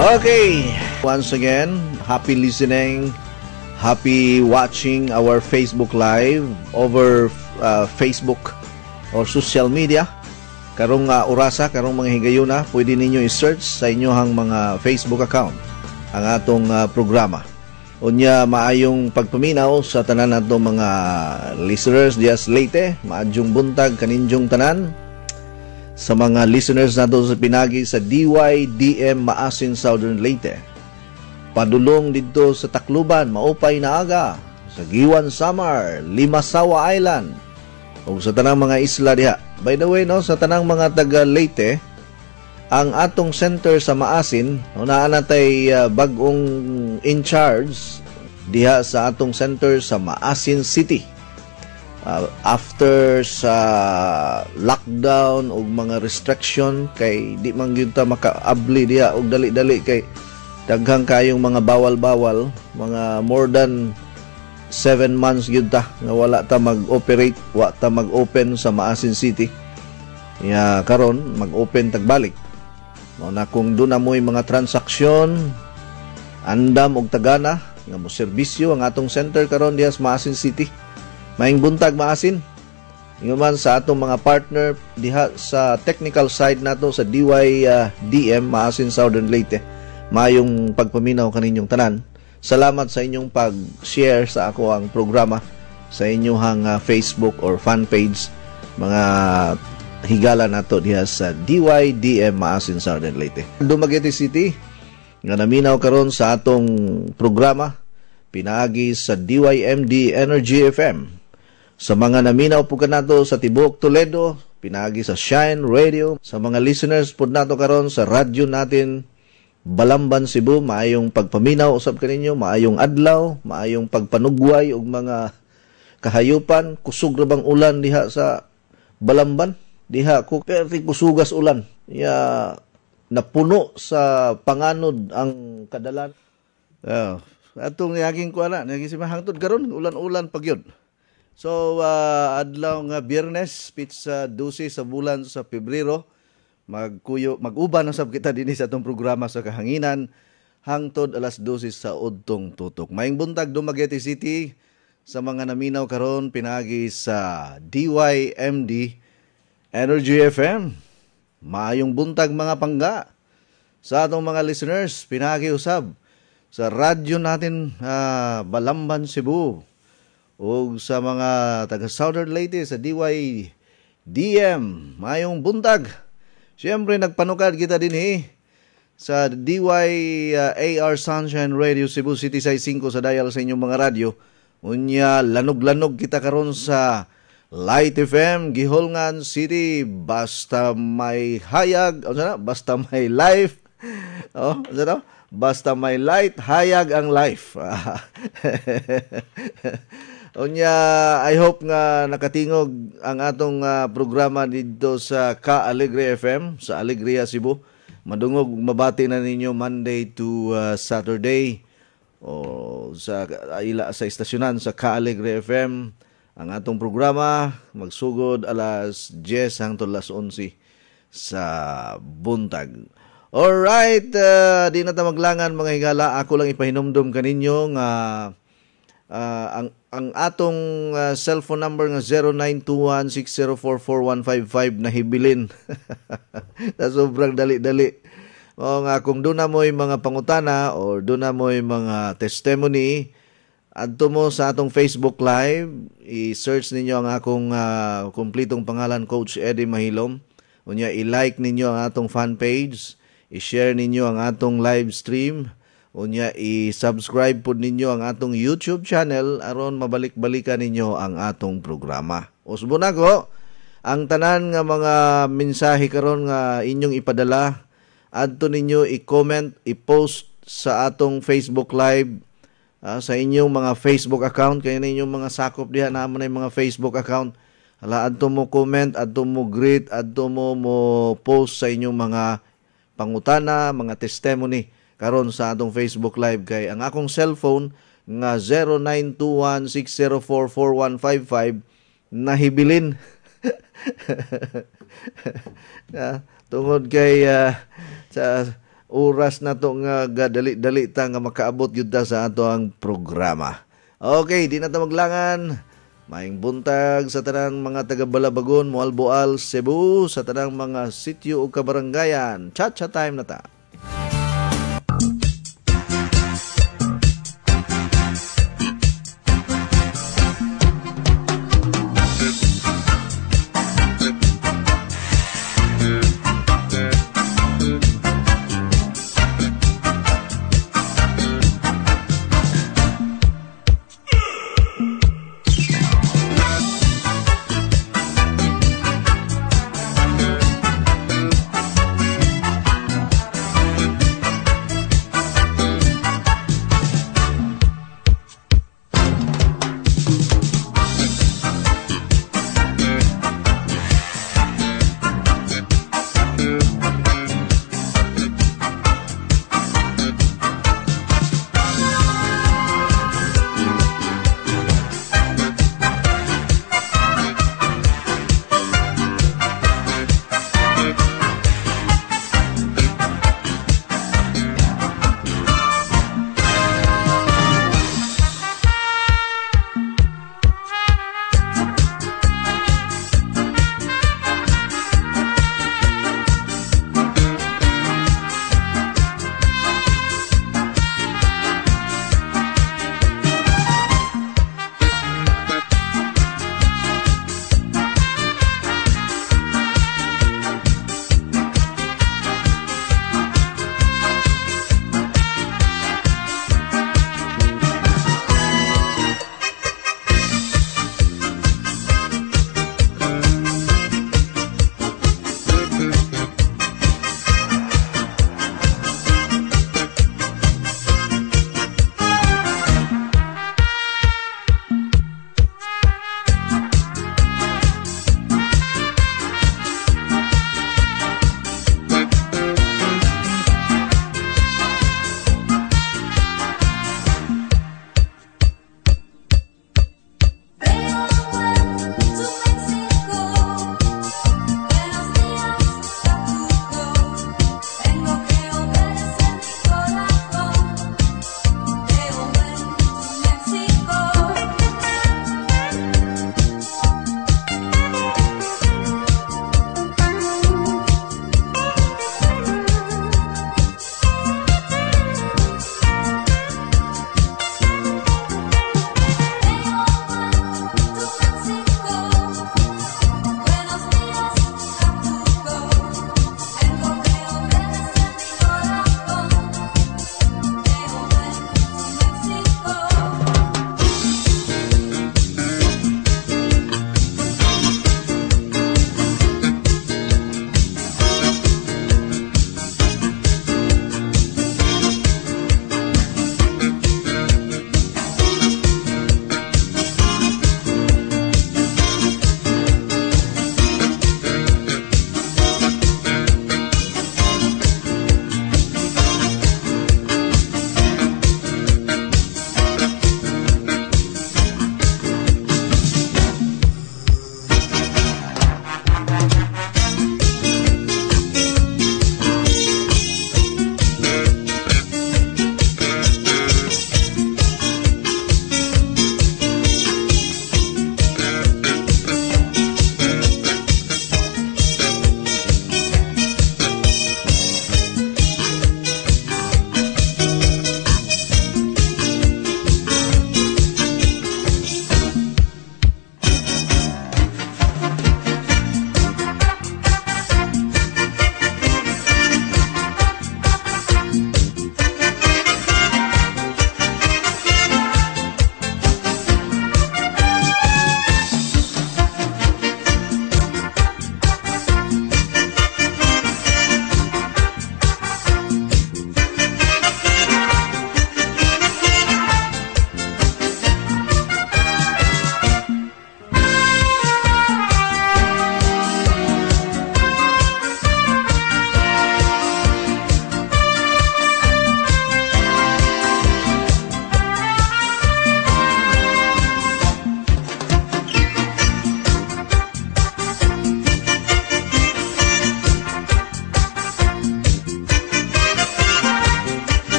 Okay, once again, happy listening, happy watching our Facebook Live over Facebook or social media. Karong orasa, karong mga higayuna, pwede ninyo i-search sa inyohang mga Facebook account ang atong programa. Unya, maayong pagpaminaw sa tanan natong mga listeners dias Leyte, maadyong buntag kaninjong tanan. Sa mga listeners nato sa pinagi sa DYDM Maasin Southern Leyte. Padulong dito sa Tacloban, Maupay na aga, sa Giwan Samar, Limasawa Island, o sa tanang mga isla diha. By the way, no, sa tanang mga taga Leyte, ang atong center sa Maasin, unaan natay bagong in charge diha sa atong center sa Maasin City. After sa lockdown o mga restriction, kay di man gyud ta makaabli diha og dali-dali kay daghang kayong mga bawal-bawal, mga more than 7 months gyud ta nga wala ta mag-operate, wa ta mag-open sa Maasin City. Karon mag-open tagbalik. Mao na kung doon na mo'y mga transaksyon, andam og tagana nga mo serbisyo ang atong center karon diha sa Maasin City. Maing buntag Maasin. Ingon sa atong mga partner diha sa technical side nato sa DYDM Maasin Southern Leyte. Mayong pagpaminaw kaninyong tanan. Salamat sa inyong pag-share sa ako ang programa sa inyong Facebook or fan page, mga higala nato diha sa DYDM Maasin Southern Leyte. Dumaguete City nga naminaw karon sa atong programa pinaagi sa DYMD Energy FM. Sa mga naminaw po kanato sa Tibuok Toledo, pinaagi sa Shine Radio. Sa mga listeners po nato karon sa radyo natin Balamban Cebu, maayong pagpaminaw usab kaninyo, maayong adlaw, maayong pagpanugway og mga kahayupan. Kusog ra bang ulan diha sa Balamban? Diha ko perti kusugas ulan. Napuno sa panganod ang kadalan. Atong naging kuana, naging simahangtod karon ulan-ulan pagyud. So, adlaw nga Biyernes, pizza 12 sa bulan sa Pebrero, mag-uban na sab kita dinhi sa atong programa sa kahanginan hangtod alas 12 sa udtong tutok. Maayong buntag Dumaguete City sa mga naminaw karon pinagi sa DYMD Energy FM. Maayong buntag mga pangga sa atong mga listeners pinagi usab sa radyo natin Balamban, Cebu, o sa mga taga Southern Leyte sa DYDM, mayong buntag. Siyempre nagpanukad kita din sa AR Sunshine Radio Cebu City Size 5 sa dial sa inyong mga radyo. Unya lanog-lanog kita karon sa Light FM Giholngan City, basta may hayag, basta may life. Basta may light, hayag ang life. Unya, I hope nga nakatingog ang atong programa dito sa Ka Alegre FM sa Alegria, Cebu. Madungog mabati na ninyo Monday to Saturday o sa istasyonan sa Ka Alegre FM. Ang atong programa magsugod alas 10 hangtod alas 11 sa buntag. Alright, di na ta maglangan mga higala. Ako lang ipahinumdum kaninyo nga ang atong cellphone number nga 0921-6044155 na hibilin. Na sobrang dali-dali. O nga kung doon na mo'y mga pangutana o doon na mo'y mga testimony, adto mo sa atong Facebook Live, i-search ninyo ang akong kumplitong pangalan, Coach Eddie Mahilom. Unya, i-like ninyo ang atong fan page, i-share ninyo ang atong live stream, unya, i-subscribe po ninyo ang atong YouTube channel aron mabalik-balikan ninyo ang atong programa. Usbo na ko, ang tanan nga mga mensahe karon nga inyong ipadala, adto ninyo i-comment, i-post sa atong Facebook Live, sa inyong mga Facebook account, kaya ninyong mga sakop diha naman na yung mga Facebook account. Hala, adto mo comment, adto mo greet, adto mo post sa inyong mga pangutana, mga testimony karon sa atong Facebook Live. Kay ang akong cellphone nga 0921-6044155 nahibilin. Tungod kay sa oras na to nga gadali-dali ta nga makaabot yun ta sa ato ang programa. Okay, di na ta maglangan. Maayong buntag sa tanang mga taga-Balabagon, Moalboal, Cebu, sa tanang mga sityo o kabarangayan. Cha-cha time na ta.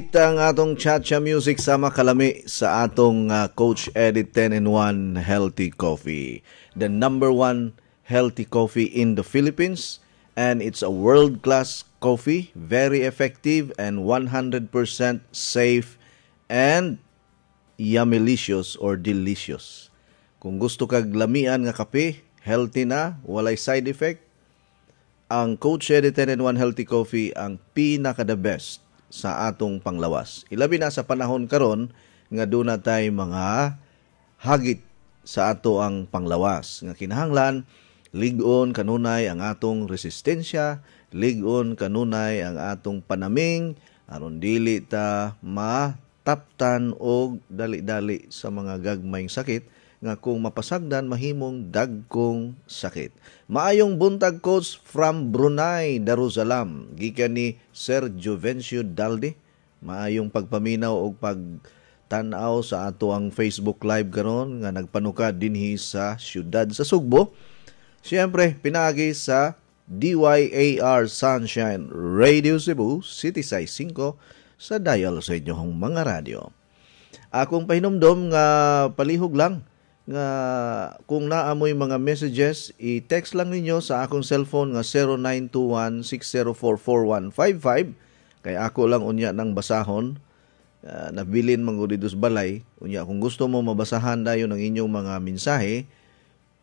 Update ang atong Chacha Music sama kalami sa atong Coach Eddie 10-in-1 Healthy Coffee. The number 1 healthy coffee in the Philippines, and it's a world-class coffee, very effective and 100% safe and yummylicious or delicious. Kung gusto kag lamian nga kape, healthy na, walay side effect, ang Coach Eddie 10-in-1 Healthy Coffee ang pinaka-the best sa atong panglawas. Ilabi na sa panahon karon nga doon na tayo mga hagit sa ato ang panglawas. Nga kinahanglan, ligon kanunay ang atong resistensya, ligon kanunay ang atong panaming, aron dili ta mataptan og dali-dali sa mga gagmayng sakit nga kung mapasagdan mahimong dagkong sakit. Maayong buntag, Coach, from Brunei, Darussalam. Gikan ni Sir Juvencio Dalde. Maayong pagpaminaw o pagtanaw sa ato ang Facebook Live karon nga nagpanuka dinhi sa siyudad sa Sugbo. Siyempre, pinagi sa DYAR Sunshine Radio Cebu, City Size 5 sa dial sa inyong mga radyo. Akong pahinumdom nga palihog lang nga kung naamoy mga messages, i-text lang ninyo sa akong cellphone nga 0921-6044155. Kaya ako lang unya ng basahon. Nabilin mangudidus balay. Unya, kung gusto mo mabasahan dayon ang inyong mga mensahe,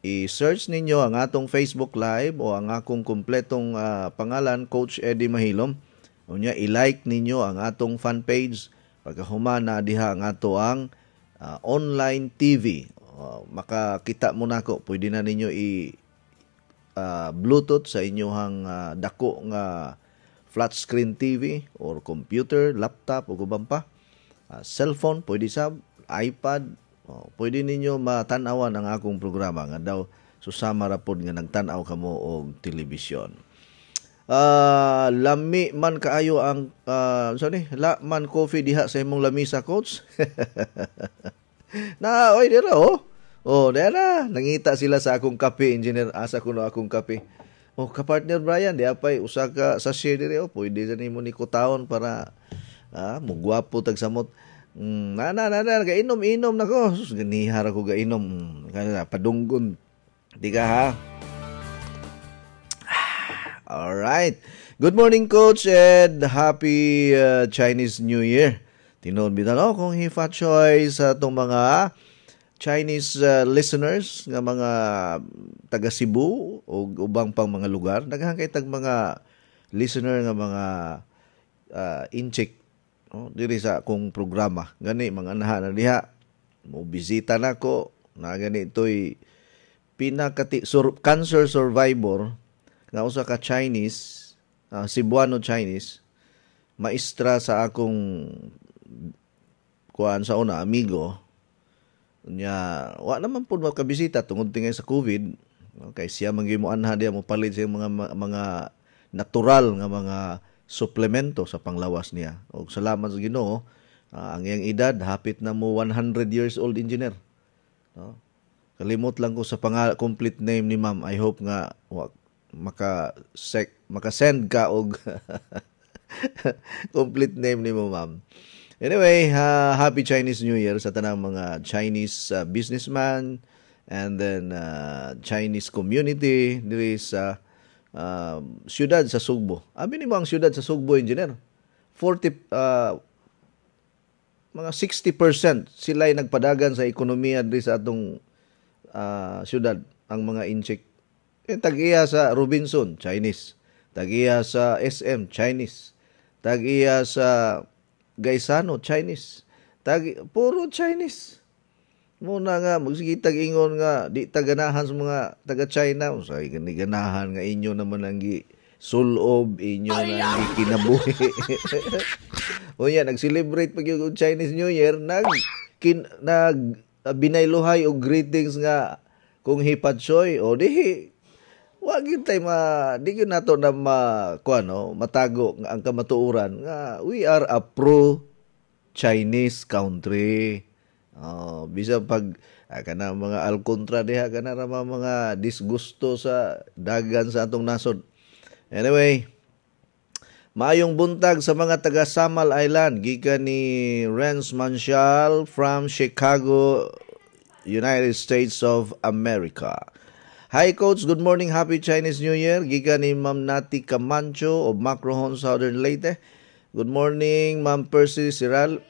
i-search ninyo ang atong Facebook Live o ang akong kumpletong pangalan, Coach Eddie Mahilom. Unya, i-like ninyo ang atong fan page. Pagkahumana diha ang ato ang online TV. Makakita mo na ko, pwede na ninyo Bluetooth sa inyong dako nga flat screen TV or computer, laptop o guban pa. Cellphone, pwede sa iPad. Pwede ninyo matanawan ang akong programa nga daw susama rapod nga nagtanaw kamo og telebisyon. Lami man kaayo ang man coffee diha sa imong lamisa, Coach. Oy dira dira nangita sila sa akong kape, engineer, asa kuno akong kape. Ka-partner Brian, di apay usa ka sachet dire, pwede sa nimo ni kutaon para mugwapo tag samot. Gainom-inom na ko. Ganihar ako gainom. Padunggon. Di ka ha? Alright. Good morning, Coach Ed. Happy Chinese New Year. Tinood bitan kung hifa choice sa itong mga Chinese listeners nga mga taga Cebu o ubang pang mga lugar. Naghangkay tag mga listener nga mga incheck diri sa akong programa. Gani mga anahan na diha. Mo bisita na ko na ganito'y cancer survivor nga usa ka Chinese, Cebuano Chinese, maestra sa akong kuan sa una amigo. Nya wa naman pud makabisita tungod tingay sa COVID. Kay siya manggimo anha diya mo palit sa mga natural nga mga suplemento sa panglawas niya. O salamat sa Ginoo, ang iyang edad hapit na mo 100 years old, engineer. Kalimot lang ko sa complete name ni ma'am. I hope nga maka-send ka og complete name ni mo, ma'am. Anyway, happy Chinese New Year sa tanang mga Chinese businessman and then Chinese community diri sa siyudad sa Sugbo. Abi nimo ang siyudad sa Sugbo, engineer. Mga 60% sila ay nagpadagan sa ekonomiya diri sa atong siyudad, ang mga incheck. Tag-iya sa Robinson, Chinese. Tag-iya sa SM, Chinese. Tag-iya sa Gaisano, Chinese. Puro Chinese. Muna nga, magsigitag ingon nga, di taganahan sa mga taga-China. Usay, ganahan nga inyo naman ang sulob, inyo ang kinabuhi. O yan, nag-celebrate pag yung Chinese New Year, binayluhay o greetings nga kung hipatsoy, o di, wag yun tayo di yun nato na matago ang kamatuuran nga we are a pro-Chinese country. Bisa pag kana mga alkontra diha, kana mga disgusto sa dagan sa atong nasod. Anyway, Maayong buntag sa mga taga Samal Island, gikan ni Renz Mansyal from Chicago, United States of America. Hi Coach, good morning, happy Chinese New Year. Gikan ni Ma'am Nati Camancho of Macrohon, Southern Leyte. Good morning, Ma'am Percy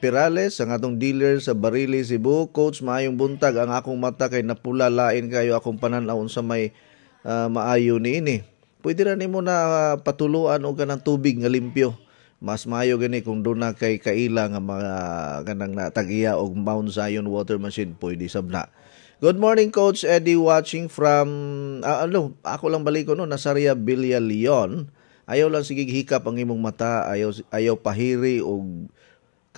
Pirales, ang atong dealer sa Barili, Cebu. Coach, maayong buntag, ang akong mata kay napula lain kayo akong pananawon sa may maayo niini. Pwede rin mo na patuluan o ganang tubig nga limpyo. Mas maayo gani kung doon na kay kaila nga mga ganang natagiya o Mount Zion water machine, pwede sabna. Good morning Coach Eddie, watching from ako lang balik ko no, Nasaria Villa Leon. Ayaw lang sige hikap ang imong mata, ayaw pahiri o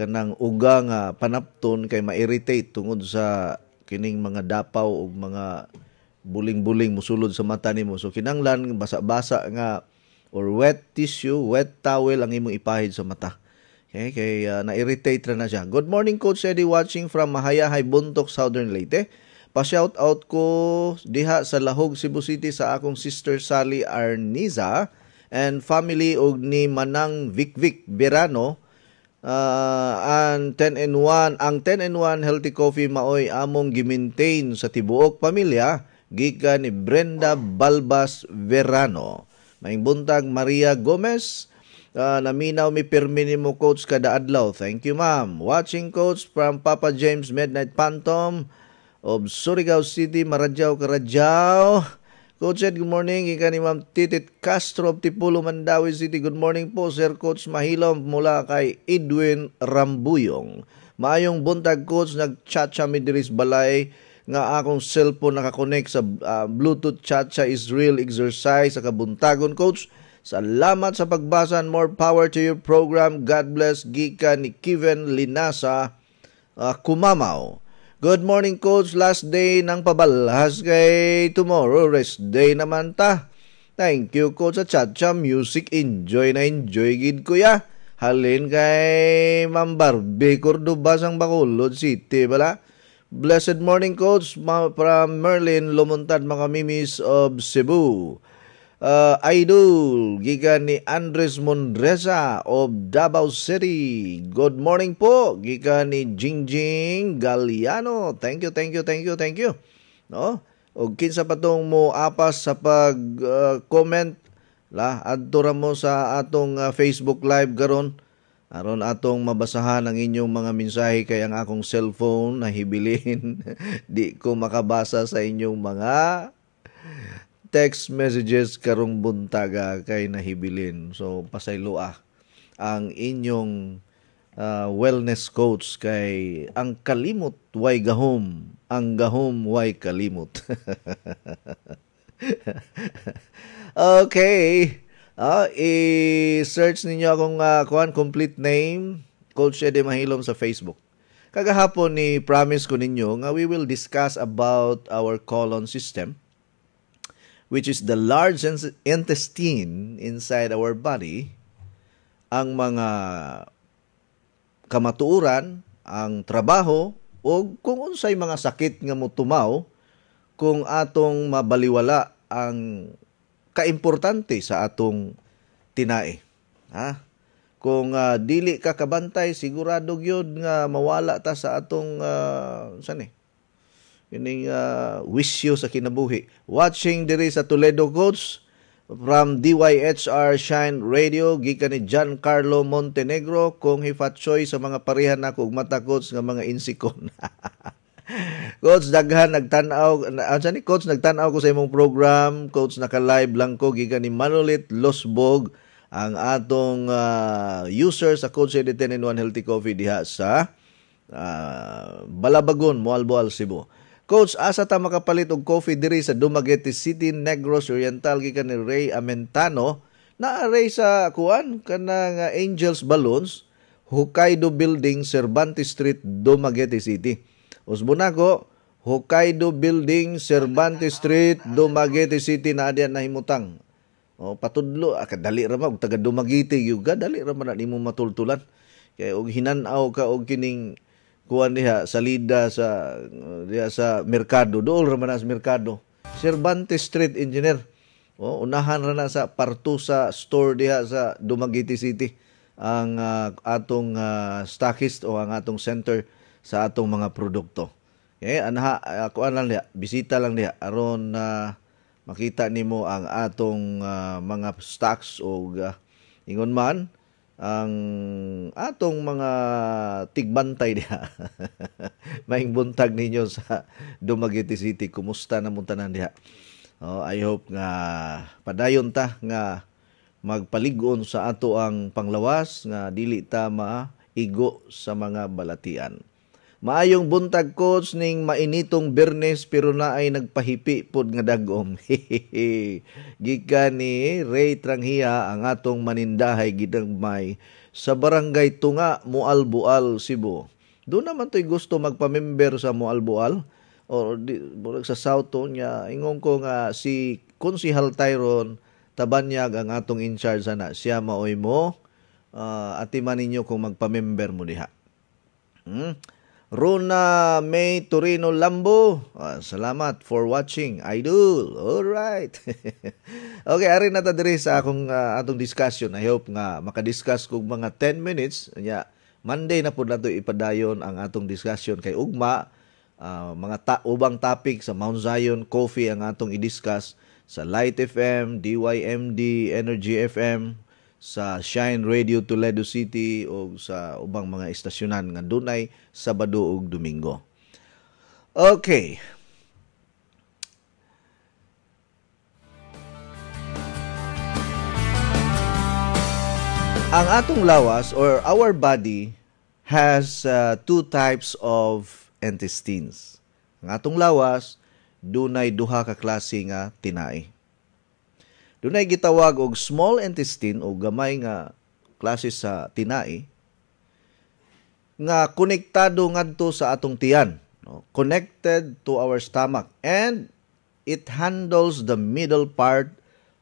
kanang uga nga panapton kay ma-irritate tungod sa kining mga dapaw o mga buling-buling musulod sa mata nimo. So kinanglan basa-basa nga or wet tissue, wet towel ang imong ipahid sa mata. Okay, kay na-irritate ra na siya. Good morning Coach Eddie, watching from Mahayahay, Buntok, Southern Leyte. Pa-shout out ko diha sa Lahog, Cebu City sa akong sister Sally Arniza and family og ni Manang Vic Berano. Ang 10-in-1 healthy coffee maoy among gi-maintain sa tibuok pamilya gikan ni Brenda Balbas Verano. Maing buntag Maria Gomez. Naminaw mi permi nimo Coach kada adlaw. Thank you ma'am. Watching Coach from Papa James Midnight Phantom of Surigao City, Maradjao, Carajao. Coach Ed, good morning. Gikan ni Ma'am Titit Castro of Tipulo, Mandawi City. Good morning po Sir Coach Mahilom mula kay Edwin Rambuyong. Maayong buntag Coach, nag-chat-cha mi diris balay nga akong cellphone nakakonect sa Bluetooth. Chat-cha is real exercise sa kabuntagon Coach. Salamat sa pagbasa and more power to your program. God bless. Gikan ni Kiven Linasa, Kumamaw. Good morning Coach, last day ng pabalhas kay tomorrow, rest day naman ta. Thank you Coach sa Chacha Music, enjoy na enjoy gid kuya. Halin kay Ma'am Barbie Cordoba sang Bacolod City bala. Blessed morning Coach from Merlin Lumuntad, mga mimis of Cebu. Idol gikan ni Andres Mondresa of Davao City. Good morning po gikan ni Jingjing Galiano. Thank you. No? Og kinsa patong mo apas sa pag comment adto ra mo sa atong Facebook live garon aron atong mabasahan ang inyong mga mensahe kay ang akong cellphone nahibilin. Di ko makabasa sa inyong mga text messages karong buntaga kay nahibilin. So pasayloa ang inyong wellness coach kay ang kalimot way gahom, ang gahom way kalimot. Okay. I-search ninyo akong complete name, Coach Eddie Mahilom sa Facebook. Kagahapon ni promise ko ninyo nga we will discuss about our colon system, which is the large intestine inside our body, ang mga kamatuoran, ang trabaho, o kung unsay mga sakit nga motumaw kung atong mabaliwala ang kaimportante sa atong tinae. Kung dili ka kabantay, sigurado gyud nga mawala ta sa atong kining wisyo sa kinabuhi. Watching diri sa Toledo Coach from DYHR Shine Radio gikan ni Giancarlo Montenegro, kung hifatsoy sa mga parehan nako ug mata Coach nga mga insikon. Coach, daghan nagtanaw. Coach, nagtanaw ko sa imong program. Coach, naka-live lang ko gikan ni Manolit Losbog, ang atong user sa Coach Eddie 10-in-1 Healthy Coffee diha sa Balabagon, Moalboal, Cebu. Coach, asa ta makapalit og coffee diri sa Dumaguete City, Negros Oriental gikan ni Ray Amentano, na array sa kanang Angels Balloons, Hokkaido Building, Cervantes Street, Dumaguete City. Usbunago, Hokkaido Building, Cervantes Street, Dumaguete City, na adyan na himutang. Patudlo, kadali ra mag taga Dumaguete yuga, dali ra man nimo matultulan. Kay og hinanaw ka og kining kuan diha salida sa merkado, dool ra man sa merkado. Cervantes Street, Engineer. Unahan ra na sa Partusa store diha sa Dumaguete City ang atong stockist o ang atong center sa atong mga produkto. Okay, ako lang diha, bisita lang diha aron makita nimo ang atong mga stocks o ingon man ang atong mga tigbantay diha. Maing buntag ninyo sa Dumaguete City. Kumusta na mo tanan diha? I hope nga padayon ta nga magpaligon sa ato ang panglawas nga dili ta maigo sa mga balatian. Maayong buntag coach ning mainitong Bernes pero naay nagpahipi pod nga dagom. Gikan ni Ray Tranghia ang atong manindahay gidagmay sa Barangay Tunga, Mualbual, Cebu. Doon naman to'y gusto magpamember sa Mualbual o sa South niya. Ingon ko nga si Konsihal Tyron Tabanyag ang atong in charge sana. Siya maoy mo atiman ninyo kung magpamember mo diha. Rona May Torino Lambo. Salamat for watching. Idol. Alright. Okay, ari na ta diri sa akong atong discussion. I hope nga makadiscuss kog mga 10 minutes. Monday na pud nato ipadayon ang atong discussion kay ugma mga ubang topic sa Mount Zion Coffee ang atong i-discuss sa Light FM, DYMD, Energy FM, sa Shine Radio Toledo City o sa ubang mga estasyonan nga dunay Sabado ug Domingo. Okay. Ang atong lawas or our body has two types of intestines. Ang atong lawas dunay duha ka klase nga tinai. Dunay gitawag og small intestine o gamay nga klase sa tinai nga konektado ngadto sa atong tiyan, connected to our stomach, and it handles the middle part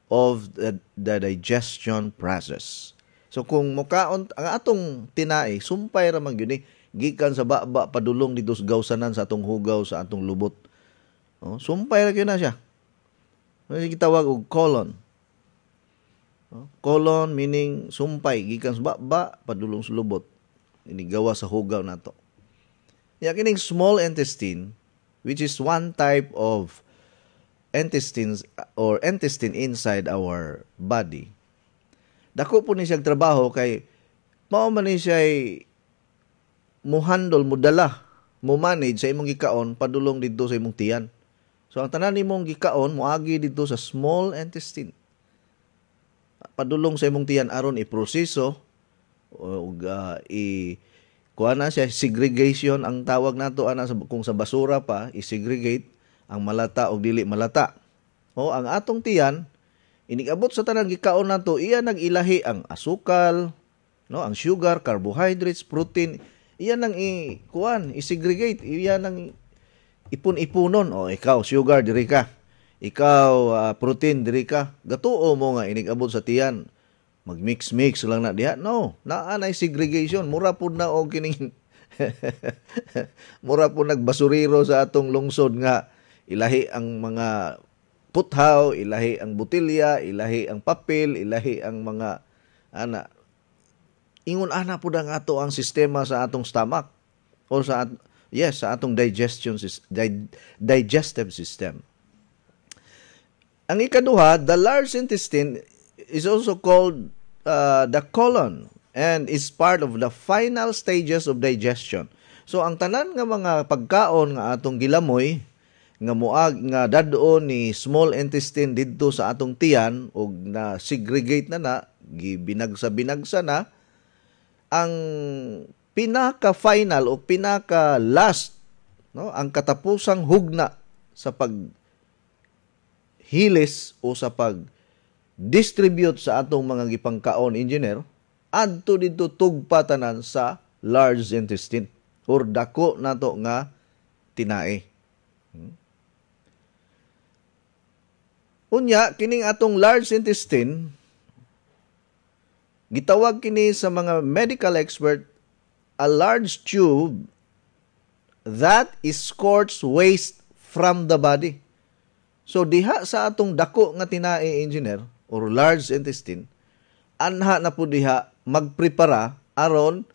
of the digestion process. So kung mukaon ang atong tinai, sumpay ra man gyud gikan sa baba padulong dito sa gawsanan sa atong hugaw sa atong lubot. Sumpay ra gyud na siya. Ano gitawag og colon. Colon meaning sumpay gikan sa baba padulong sa lubot. Inigawa sa hugaw nato. Ya kining small intestine, which is one type of intestines or intestine inside our body. Dako po ni siyang trabaho kay mao man ni siya mo handle, mo dala, mo manage sa imong gikaon padulong didto sa imong tiyan. So ang tanan nimong gikaon moagi didto sa small intestine. Padulong sa imong tiyan aron iproseso o kuha na siya segregation ang tawag nato ana kung sa basura pa i-segregate ang malata o dili malata. O ang atong tiyan inigabot sa tanang gikaon nato iya nagilahi ang asukal, ang sugar, carbohydrates, protein. Iya nang i-segregate, iya nang ipon-ipunon. Ikaw sugar diri ka. Ikaw protein diri ka. Gatuo mo nga inigabot sa tiyan. Mag-mix lang na diha. No, naa na segregation. Mura pud na og kining mura pud nagbasuriro sa atong lungsod nga ilahi ang mga puthaw, ilahi ang butilya, ilahi ang papel, ilahi ang mga ingon ana pud ang ato ang sistema sa atong stomach o sa atong digestive system. Ang ikaduha, the large intestine is also called the colon and is part of the final stages of digestion. So ang tanan nga mga pagkaon nga atong gilamoy nga nga dadon ni small intestine didto sa atong tiyan og na segregate na gibinagsa na ang pinaka final o pinaka last ang katapusang hugna sa paghilis o sa pag-distribute sa atong mga gipangkaon engineer adto didto tugpa tanan sa large intestine or dako nato nga tinai. Unya, kining atong large intestine, gitawag kini sa mga medical expert a large tube that escorts waste from the body. So diha sa atong dako nga tinae engineer or large intestine, anha na po diha magprepara aron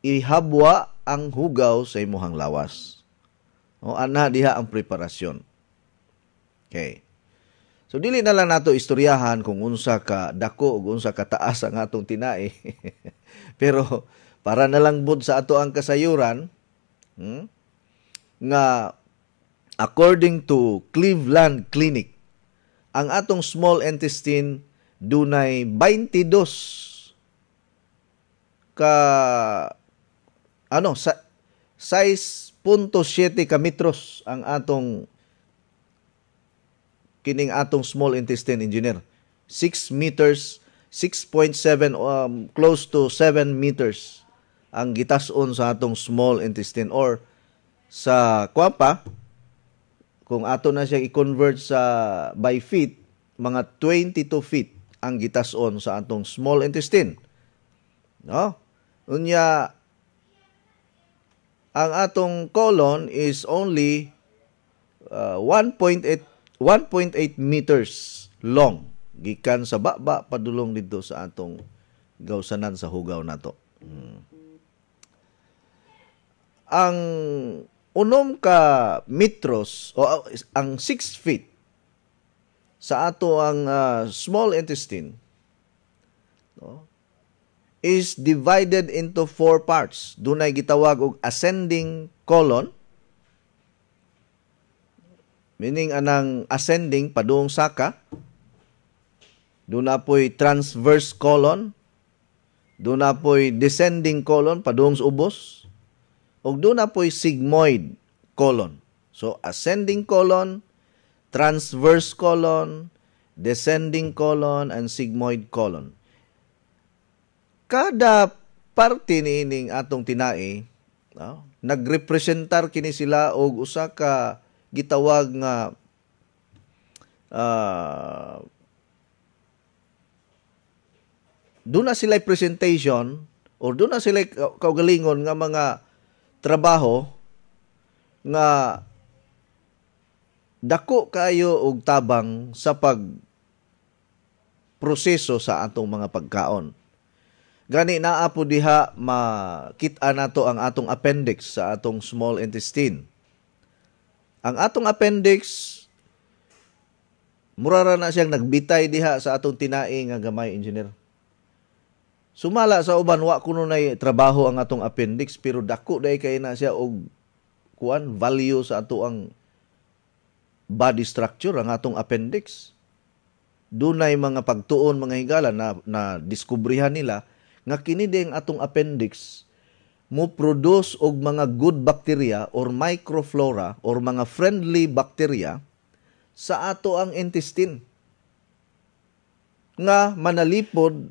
ihabwa ang hugaw sa imuhang lawas. O anha diha ang preparasyon. Okay. So dili na lang nato istoryahan kung unsa ka dako ug unsa ka taas ang atong tinae. Pero para na lang bud sa ato ang kasayuran, nga according to Cleveland Clinic, ang atong small intestine dunay 22 ka 6.7 ka metros ang atong kining atong small intestine engineer. 6 meters, 6.7 close to 7 meters ang gitas-on sa atong small intestine, or sa kwapa kung ato na siya i-convert sa by feet, mga 22 feet ang gitas-on sa atong small intestine. No? Unya ang atong colon is only 1.8 meters long, gikan sa baba padulong dito sa atong gawsanan sa hugaw nato. Ang unom ka metros o ang 6 feet sa ato ang small intestine, no, is divided into 4 parts. Dunay gitawag og ascending colon, meaning anang ascending padung saka. Doon na po'y transverse colon. Doon na po'y descending colon padung sa ubos. O doon na po'y sigmoid colon. So ascending colon, transverse colon, descending colon, and sigmoid colon. Kada parte niining atong tinae, no, nagrepresentar kini sila og usa ka gitawag nga doon na sila presentation or doon na sila kaugalingon nga mga trabaho nga dako kayo og tabang sa pagproseso sa atong mga pagkaon. Gani naa po diha makita nato ang atong appendix sa atong small intestine. Ang atong appendix, murara na siyang nagbitay diha sa atong tinae nga gamay, engineer. Sumala sa uban, wa kuno nay trabaho ang atong appendix, pero dako day kay na siya og value sa ato ang body structure, ang atong appendix. Dunay mga pagtuon, mga higala na diskubrihan nila nga kini ding atong appendix mo produce og mga good bacteria or microflora or mga friendly bacteria sa ato ang intestine nga manalipod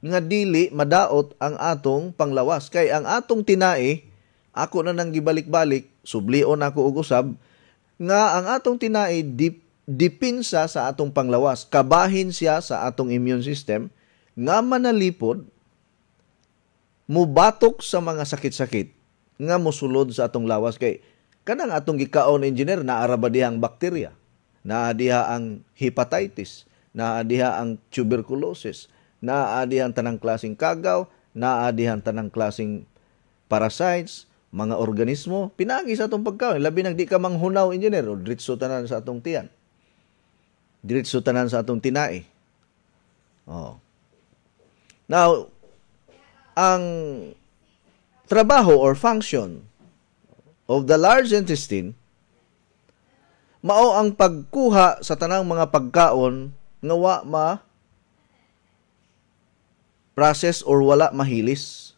nga dili madaot ang atong panglawas. Kay ang atong tinae, ako na nang gibalik-balik, sublion ako og usab, nga ang atong tinae dipinsa sa atong panglawas. Kabahin siya sa atong immune system nga manalipod, mubatok sa mga sakit-sakit nga mosulod sa atong lawas. Kay kanang atong gikaon, engineer, naara ba diha ang bakterya, naa diha ang hepatitis, naa diha ang tuberculosis, naa diha ang tanang klaseng kagaw, naa diha ang tanang klaseng parasites, mga organismo, pinagi sa atong pagkaon. Labi nang di ka manghunaw, engineer, o diretso tanan sa atong tiyan, diretso tanan sa atong tinae. Now, ang trabaho or function of the large intestine mao ang pagkuha sa tanang mga pagkaon nga wa process or wala mahilis,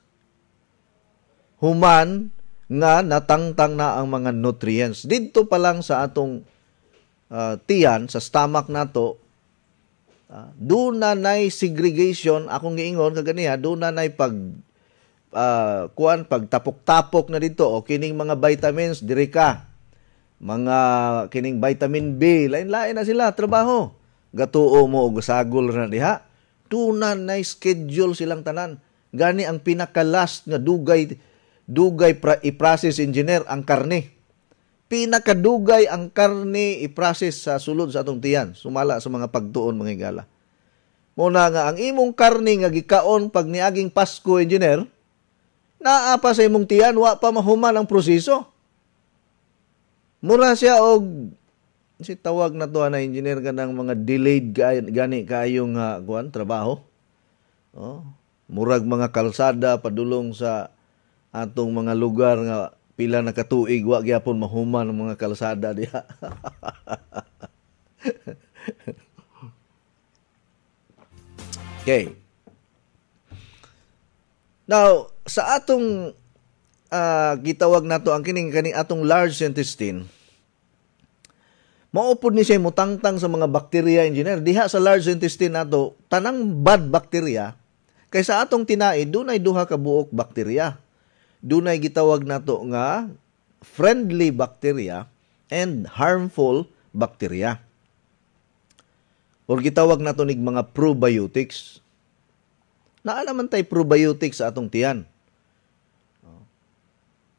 human nga natangtang na ang mga nutrients didto pa lang sa atong tiyan, sa stomach nato. Doon na nay segregation, akong giingon kaganiya, doon na nay pagtapok-tapok na dito, o kining mga vitamins diri ka, mga kining vitamin B, lain-lain na sila trabaho. Gatuo mo og sagol na diha, doon na nay schedule silang tanan. Gani ang pinaka-last nga dugay i-process, engineer, ang karne. pinakadugay ang karne i-process sa sulod sa atong tiyan, sumala sa mga pagtuon mga higala. Muna nga ang imong karne nga gikaon pag niaging Pasko, engineer, naa pa sa imong tiyan, wa pa mahuman ang proseso. Mura siya og si tawag na to na engineer ganang mga delayed gani kayong trabaho. Oh, murag mga kalsada padulong sa atong mga lugar nga pila na katuig wa gyapon mahuman ang mga kalsada diha. Okay. Now, sa atong gitawag nato ang kining atong large intestine, maupod ni siya mutangtang sa mga bakterya, engineer. Diha sa large intestine nato, tanang bad bakterya, kay sa atong tinai, dunay duha ka buok bakterya. Dunay gitawag nato nga friendly bacteria and harmful bacteria. Or gitawag nato nig mga probiotics. Naa naman tay probiotics sa atong tiyan.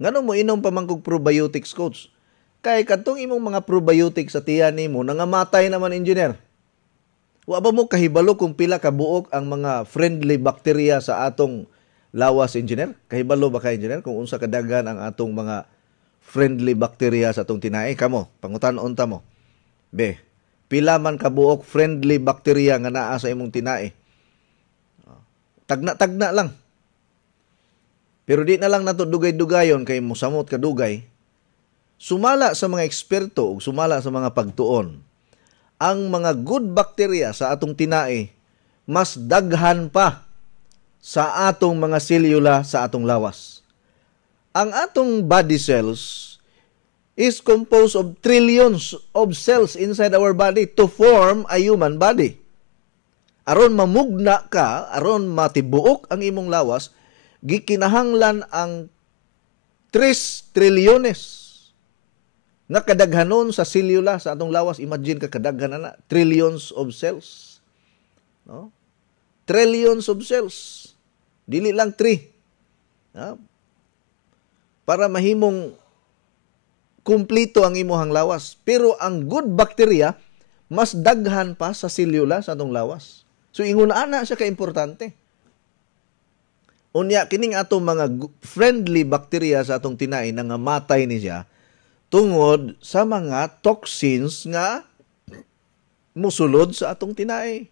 Ngano mo inom pa man kog probiotics, coach? Kay kadtong imong mga probiotics sa tiyan nimo nangamatay naman, engineer. Wa ba mo kahibalo kung pila ka buok ang mga friendly bacteria sa atong lawas, engineer? Kahibalo ba ka, engineer, kung unsa kadagan ang atong mga friendly bacteria sa atong tinai? Kamo, pangutan-on ta mo. Be, pila man ka buok friendly bacteria nga naa sa imong tinai? Tagna-tagna lang. Pero di na lang nato dugay-dugayon kay musamot ka dugay. Sumala sa mga eksperto ug sumala sa mga pagtuon, ang mga good bacteria sa atong tinai mas daghan pa sa atong mga selula sa atong lawas. Ang atong body cells is composed of trillions of cells inside our body to form a human body. Aron mamugna ka, aron matibuok ang imong lawas, gikinahanglan ang 3 trilyones nga kadaghanon sa selula sa atong lawas. Imagine ka kadaghan na trillions of cells. No? Trillions of cells. Dili lang 3. No? Para mahimong kumplito ang imuhang lawas. Pero ang good bacteria mas daghan pa sa selula sa atong lawas. So ingon ana siya ka-importante. Unya kining atong mga friendly bacteria sa atong tinai nangamatay ni siya tungod sa mga toxins nga musulod sa atong tinai.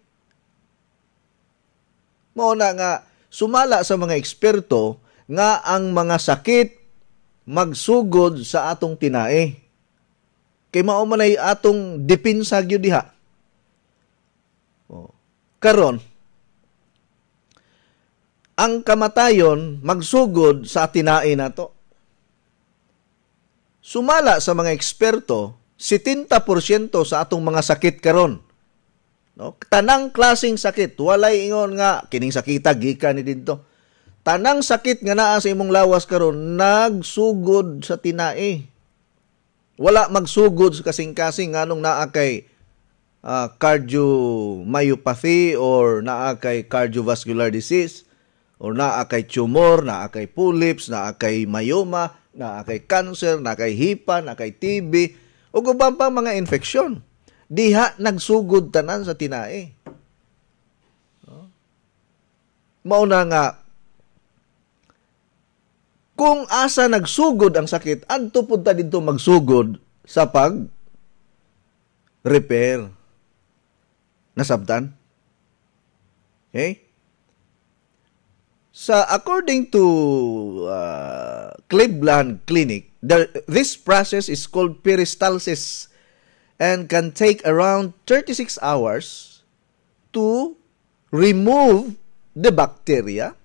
Mao na nga sumala sa mga eksperto nga ang mga sakit magsugod sa atong tinai. Kay mao man ay atong depensa gyud diha. Karon, ang kamatayon magsugod sa tinai nato. Sumala sa mga eksperto, 70% sa atong mga sakit karon. No? Tanang klaseng sakit, walay ingon nga kining sakita gikan ni didto. Tanang sakit nga naa sa imong lawas karon nagsugod sa tinai. Wala magsugod sa kasing-kasing nganong naa kay cardiomyopathy or naa kay cardiovascular disease or naa kay tumor, naa kay polyps, naa kay myoma, naa kay cancer, naa kay hipa, naa kay TB ug ubang pang mga infeksyon. Diha nagsugod tanan sa tinai. Mao na nga kung asa nagsugod ang sakit, adto pud ta didto magsugod sa pag-repair. Nasabtan? Okay? According to Cleveland Clinic, this process is called peristalsis and can take around 36 hours to remove the bacteria,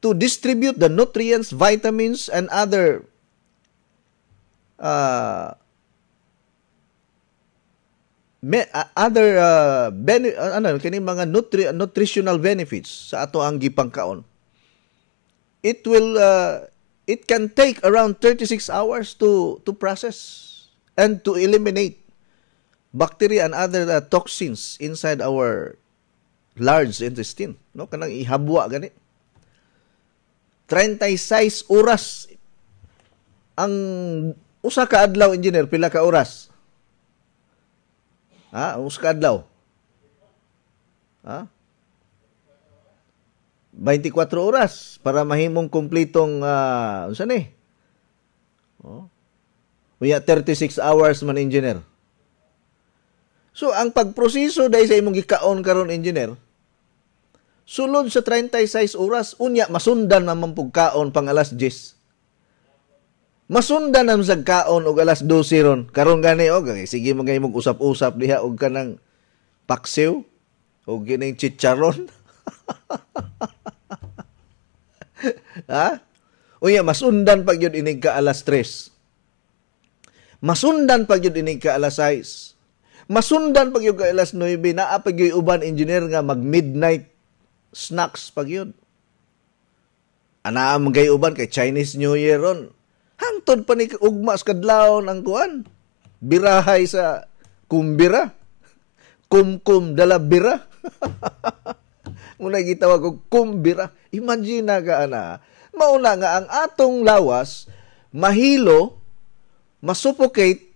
to distribute the nutrients, vitamins, and other mga nutritional benefits sa ato ang gipangkaon. It can take around 36 hours to process and to eliminate bacteria and other toxins inside our large intestine. No, kanang ihabwa gani. 36 oras ang usa ka adlaw engineer pila ka oras? Ang usa ka adlaw. 24 oras para mahimong kumpletong unsa ni? Unya 36 hours man engineer. So ang pagproseso dahil sa imong gikaon karon engineer, sulod sa 36 oras unya masundan naman pug kaon pang alas 10. Masundan nam sa kaon og alas 12 ron. Karon gani sige mo mong usap-usap diha og kanang paksiw og kining chicharon. Unya masundan pag yun inig ka alas 3. Masundan pag yun inig ka alas 6. Masundan pag yun ka alas 9. Naa pag yun uban engineer nga mag-midnight snacks pag yun. Anaam gay uban kay Chinese New Year ron. Hangtod pa ni ugma sa kadlawon ang kuan. Birahay sa kumbira. Kum dala bira. Muna gitawag og kumbira. Imagine na ka ana. Mauna nga ang atong lawas mahilo, masuffocate,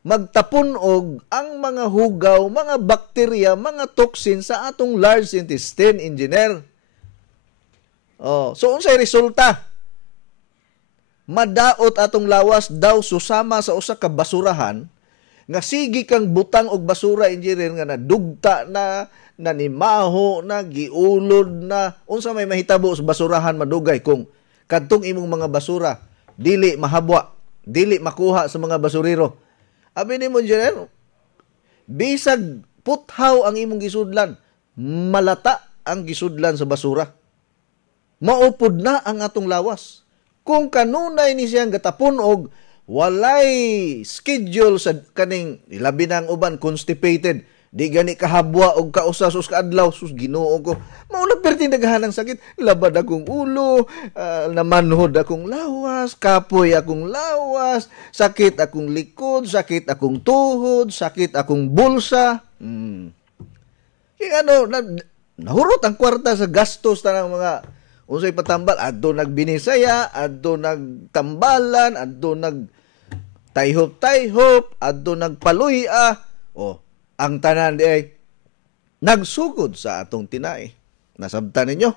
magtapon og ang mga hugaw, mga bakterya, mga toxin sa atong large intestine, engineer. So unsay resulta? Madaot atong lawas daw susama sa usa ka basurahan nga sige kang butang og basura engineer nga nadugta na, nanimaho na, giulod na, unsa may mahitabo sa basurahan madugay kung kadtong imong mga basura dili mahabwa, dili makuha sa mga basurero. Abi nimo engineer, bisag puthaw ang imong gisudlan, malata ang gisudlan sa basura. Maupod na ang atong lawas. Kung kanunay ni siyang gatapon og walay schedule sa kaning labi na ang uban constipated, di gani kahabwa og kausa sus kaadlaw, sus Ginoo ko, mauna perti daghan ang sakit, labad akong ulo, namanhod akong lawas, kapoy akong lawas, sakit akong likod, sakit akong tuhod, sakit akong bulsa. Kaya nahurot ang kwarta sa gastos na ng mga unsay patambal, adto nagbinisaya, adto nagtambalan, adto nagtayhop-tayhop, adto nagpaluya. Ang tanan di ay nagsugod sa atong tinai. Nasabtan ninyo?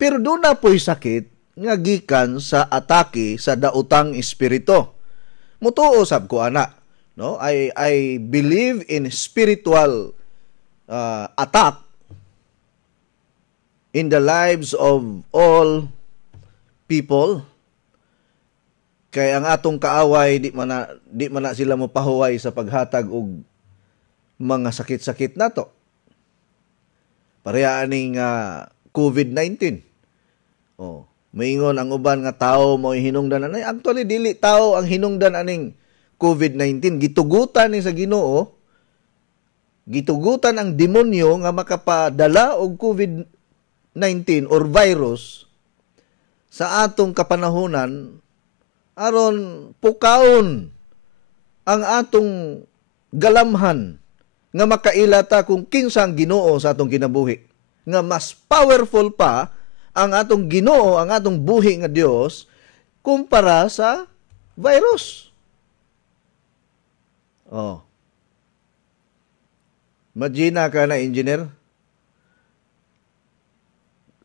Pero doon na po'y sakit nga gikan sa atake sa daotang espirito. Mutuo sab ko ana, no? I believe in spiritual attack in the lives of all people. Kay ang atong kaaway di man na sila mopahuway sa paghatag og mga sakit-sakit nato. Pareha aning COVID-19. Maingon ang uban nga tao mo hinungdan anay. Actually dili tao ang hinungdan aning COVID-19. Gitugutan ni sa Ginoo. Gitugutan ang demonyo nga makapadala og COVID-19 or virus sa atong kapanahunan aron pukaon ang atong galamhan nga makailata kung kinsang Ginoo sa atong kinabuhi. Nga mas powerful pa ang atong Ginoo, ang atong buhi nga Dios kumpara sa virus. Imagine ka na, engineer.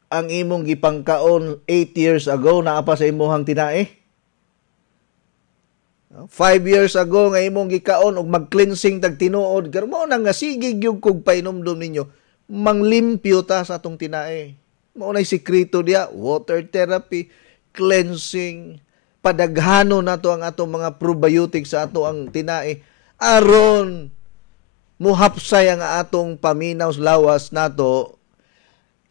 Ang imong gipangkaon 8 years ago naa pa sa imong tinae. 5 years ago nga imong gikaon og mag-cleansing tag tinuod, karon mao na nga sige gyud kog painomdom ninyo, manglimpyo ta sa atong tinae. Mao nay sikreto diya, water therapy, cleansing, padaghano nato ang atong mga probiotics sa ato ang tinae aron muhapsay ang atong paminaw lawas nato.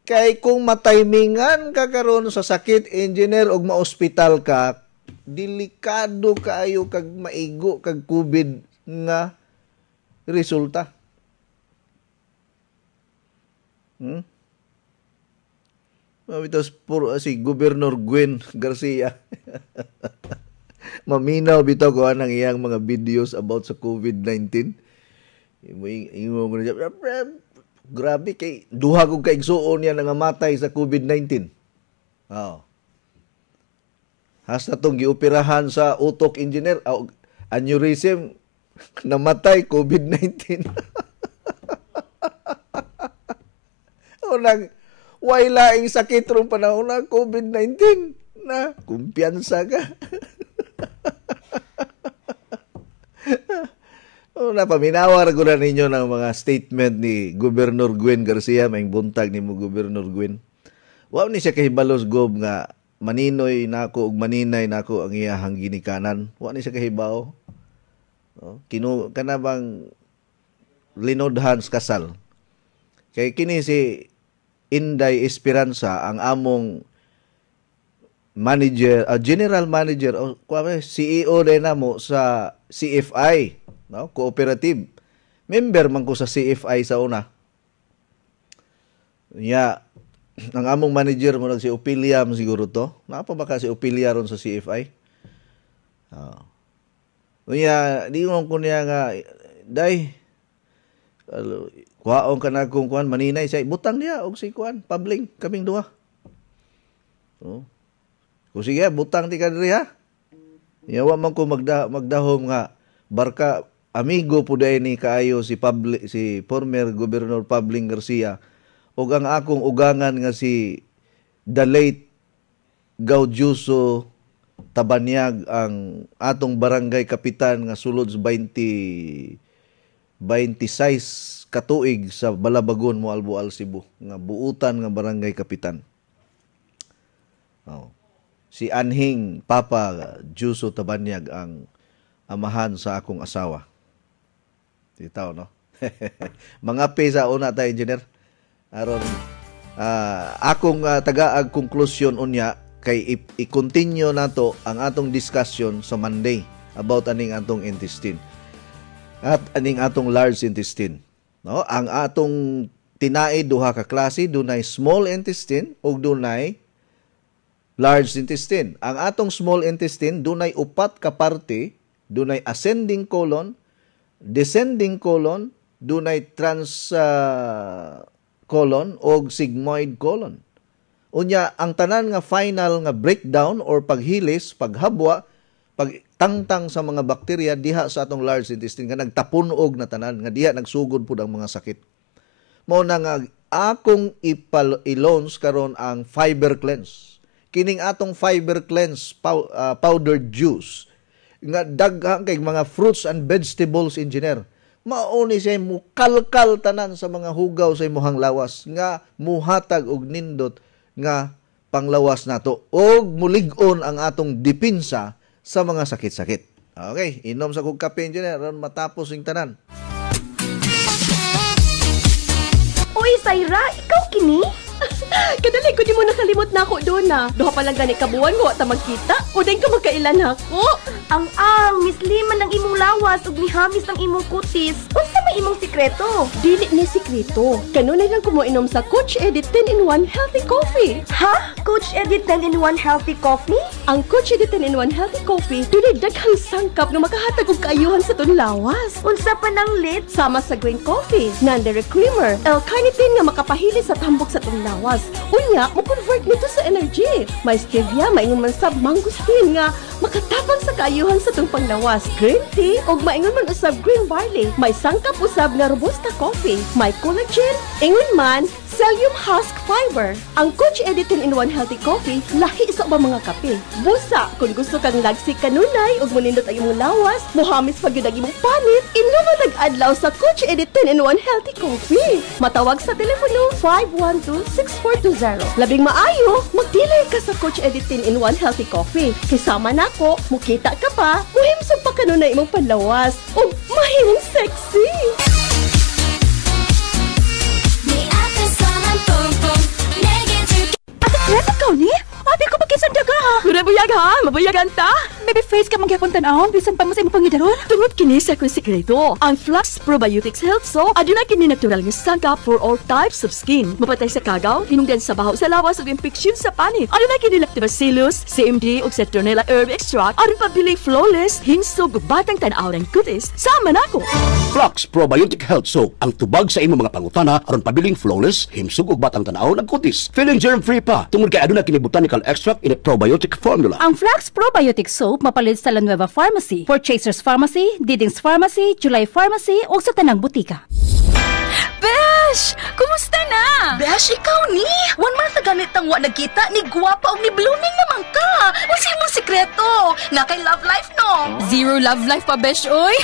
Kay kung mataymingan ka karon sa sakit, engineer, og ma-ospital ka, delikado kaayo kag maigo kag COVID nga resulta. Mabitos puro si Gobernador Gwen Garcia. Maminaw bitaw ko anang iyang mga videos about sa COVID-19. Imo grabe kay duha kog kaigsuon niya nga matay sa COVID-19. Hasta tong gioperahan sa utok engineer, aneurysm, namatay, COVID-19. Unang, way laing sakit ron panahon na COVID-19 na kumpiyansa ka. Paminawar ko na ninyo ng mga statement ni Gobernador Gwen Garcia, may buntag ni mo Gobernador Gwen. Wa ni siya kahibalos gob nga maninoy nako ug maninay nako ang iyahang ginikanan. Wa ni siya kahibaw. Kana bang linodhan sa kasal. Kay kini si Inday Esperanza ang among manager, general manager o CEO din namo sa CFI, no? Cooperative. Member man ko sa CFI sa una. Ang among manager mo si Opiliam siguro to. Napa ba ka si Opilia ron sa CFI? Di ko niya nga, day, kuhaon ka na kung kuhan, maninay siya, butang niya, og si kuhan, pabling, kaming duha. Kung sige, butang di ka diri ha. Yawa man ko magdahom nga, barka, amigo po dahil ni kaayo si former Governor Pabling Garcia, og ang akong ugangan nga si the late Gaudiuso Tabanyag, ang atong barangay kapitan nga sulod 26 katuig sa Balabagon, Moalboal, Cebu, nga buutan nga barangay kapitan. Si Anhing Papa Juso Tabanyag ang amahan sa akong asawa. Titaw, no? Mga pesa una tayo, engineer. Aron akong tagaag konklusyon unya kay i-continue nato ang atong discussion sa Monday about aning atong intestine at aning atong large intestine, no? Ang atong tinai duha ka klase, dunay small intestine ug dunay large intestine. Ang atong small intestine dunay upat ka parte, dunay ascending colon, descending colon, dunay colon o sigmoid colon. Unya, ang tanan nga final nga breakdown or paghilis, paghabwa, pagtangtang sa mga bakterya diha sa atong large intestine nga nagtapunog na tanan, nga diha nagsugod pud ang mga sakit. Mao na nga akong i-launch karon ang fiber cleanse. Kining atong fiber cleanse powdered juice nga daghang kay mga fruits and vegetables, engineer. Mauni siya mukalkal tanan sa mga hugaw sa imuhang lawas nga muhatag og nindot nga panglawas nato og mulig-on ang atong depensa sa mga sakit-sakit. Okay, inom sa kog kape, engineer, aron matapos yung tanan. Uy, Saira, ikaw kini? Kadali ko di mo nakalimot na ako doon na. Duha pa lang gani kabuan mo at magkita. O din ka magkailan ako. Ang misliman ng imong lawas ug mihamis ng imong kutis. Unsa may imong sikreto? Dili ni sikreto. Kanunay lang ko mo inom sa Coach Edit 10-in-1 Healthy Coffee. Ha? Coach Edit 10-in-1 Healthy Coffee? Ang Coach Edit 10-in-1 Healthy Coffee dunay daghang sangkap nga makahatag og kaayuhan sa tong lawas. Unsa pa nang lit? Sama sa green coffee, non-dairy creamer, L-carnitine nga makapahili sa tambok sa tong lawas. Unya, mo-convert nito sa energy. May stevia, maingon man sab mangosteen nga makatabang sa kaayuhan sa tong panglawas. Green tea og maingon man usab green barley. May sangkap usab nga robusta coffee. May collagen, ingon man psyllium husk fiber. Ang Coach Edit 10-in-1 Healthy Coffee lahi sa ubang mga kape. Busa kung gusto kang lagsik kanunay ug monindot ang imong lawas, mohamis pag gyud ang imong panit, inuman nag-adlaw sa Coach Edit 10-in-1 Healthy Coffee. Matawag sa telepono 512-6420. Labing maayo, magdilay ka sa Coach Edit 10-in-1 Healthy Coffee. Kisama nako, mukita ka pa, muhimsog pa kanunay imong panlawas ug mahimong sexy. Ate, ikaw ni? Abi ko magkisang daga ha. Mabuyag ha, mabuyagan ta. baby face ka magyapon tan-awon bisan pa mo sa imong pangidaron. Tungod kini sa akong sikreto, ang Flux Probiotics Health Soap aduna kini natural nga sangkap for all types of skin. Mapatay sa kagaw, hinungdan sa baho sa lawas ug infeksyon sa panit. Aduna kini Lactobacillus, CMD ug Citronella herb extract aron pabiling flawless, hinsog ug batang tan-aw ng kutis. Sama nako. Flux Probiotic Health Soap ang tubag sa imong mga pangutana aron pabiling flawless, himsog ug batang tan-aw ng kutis. Feeling germ-free pa tungod kay aduna kini botanical extract in a probiotic formula. Ang Flux Probiotic Soap mapalit sa La Nueva Pharmacy, Purchasers Pharmacy, Diding's Pharmacy, July Pharmacy o sa tanang butika. Besh! Kumusta na? Besh, ikaw ni? 1 month na ganit ang nagkita ni Guwapa o ni Blooming naman ka. Wala mong sikreto. Na kay love life, no? Zero love life pa, Besh, oy.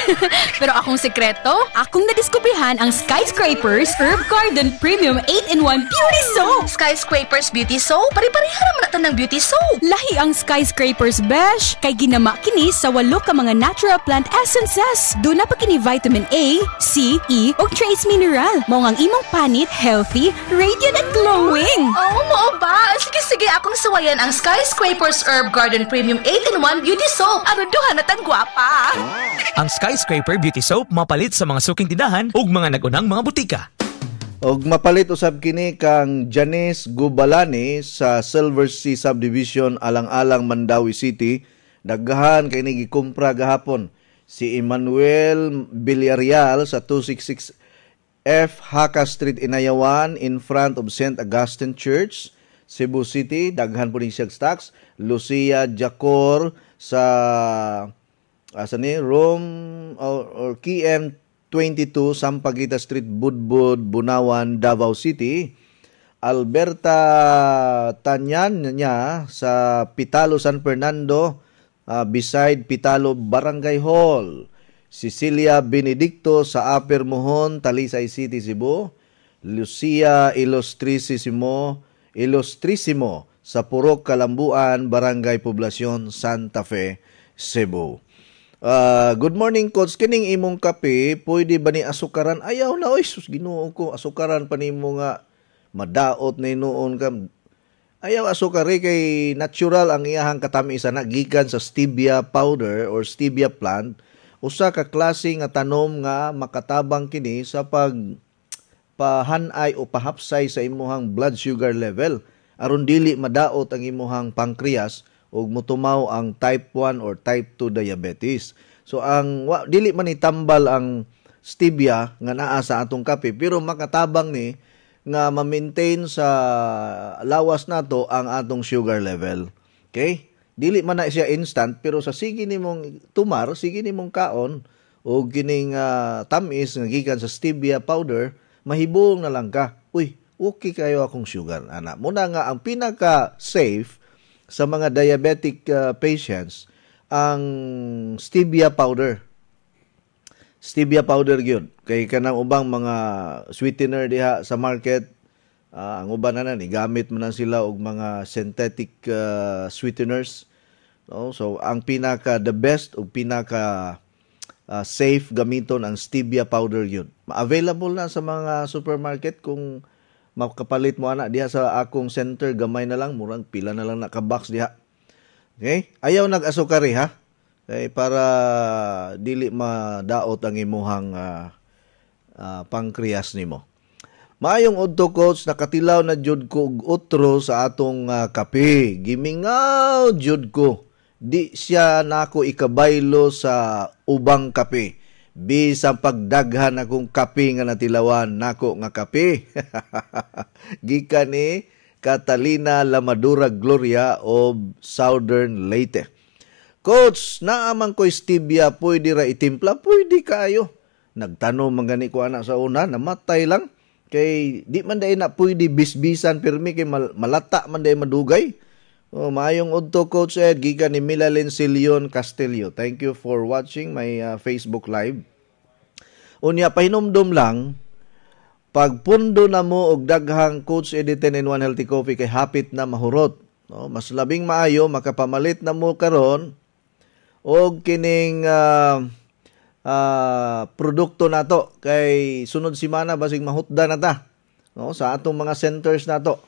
Pero akong sikreto, akong nadiskubrihan ang Skyscrapers Herb Garden Premium 8-in-1 Beauty Soap. Skyscrapers Beauty Soap? Pari-parihan naman natin ng beauty soap. Lahi ang Skyscrapers, Besh. Kay ginama kini sa 8 ka mga natural plant essences. Doon na pa kini vitamin A, C, E o trace mineral. Mao ang imong panit healthy, radiant and glowing. Oo, mo ba? Sige, akong suwayan ang Skyscrapers Herb Garden Premium 8-in-1 Beauty Soap. Aron duha na tang gwapa. Ang Skyscraper Beauty Soap mapalit sa mga suking tindahan ug mga nagunang mga butika. Og mapalit usab kini kang Janice Gubalani sa Silver Sea Subdivision alang-alang Mandawi City. Daghan kay ni gikumpra gahapon si Emmanuel Villarreal sa 266 F. Haka Street, Inayawan, in front of St. Augustine Church, Cebu City. Daghan po ni siyang stocks. Lucia Jacor sa room or KM 22, Sampaguita Street, Budbud, Bunawan, Davao City. Alberta Tanyan niya sa Pitalo, San Fernando, beside Pitalo Barangay Hall. Cecilia Benedicto sa Upper Mohon, Talisay City, Cebu. Lucia Ilustrisimo sa Purok, Kalambuan, Barangay Poblacion, Santa Fe, Cebu. Good morning, Coach. Kining imong kape, pwede ba ni asukaran? Ayaw na, oy, sus, Ginoo ko. Asukaran pa nimo nga madaot na noon ka. Ayaw asukari kay natural ang iyahang katamisan na gikan sa stevia powder or stevia plant. Usa ka klase nga tanom nga makatabang kini sa pahanay o pahapsay sa imuhang blood sugar level aron dili madaot ang imuhang pancreas ug motumaw ang type 1 or type 2 diabetes. So ang dili man itambal ang stevia nga naa sa atong kape pero makatabang ni nga ma-maintain sa lawas nato ang atong sugar level. Okay? Dili man na siya instant pero sa sige nimong tumar, sige nimong kaon o gining tamis nga gikan sa stevia powder, mahibong na lang ka. Uy, okay kayo akong sugar, ana. Muna nga ang pinaka safe sa mga diabetic patients ang stevia powder. Stevia powder gyud. Kay kanang ubang mga sweetener diha sa market, ang uban na gamit man sila og mga synthetic sweeteners. No? So ang the best o pinaka safe gamiton ang stevia powder yun. Available na sa mga supermarket kung makapalit mo ana diha sa akong center, gamay na lang, murang pila na lang naka-box diha. Okay? Ayaw nag-asukari ha. Okay? Para dili madaot ang imuhang pancreas nimo. Maayong udto, Coach, nakatilaw na jud ko og utro sa atong kape. Gimingaw jud ko. Di siya nako ikabaylo sa ubang kape. Bisang pagdaghan akong kape nga natilawan nako nga kape. Gikan ni Catalina Lamadura Gloria of Southern Leyte. Coach, naaman ko stevia, pwede ra itimpla? Pwede kayo. Nagtanong mangani ko anak sa una, namatay lang. Kay di man day na pwede bisbisan pirmi kay malata man day madugay. Maayong udto, Coach Ed, gikan ni Milalyn Silion Castillo. Thank you for watching my Facebook Live. Unya, pahinumdum lang, pagpundo na mo og daghang Coach Ed 10-in-1 Healthy Coffee kay hapit na mahurot. No? Mas labing maayo, makapamalit na mo karon og kining produkto nato kay sunod semana basig mahutda na ta, no, sa atong mga centers nato.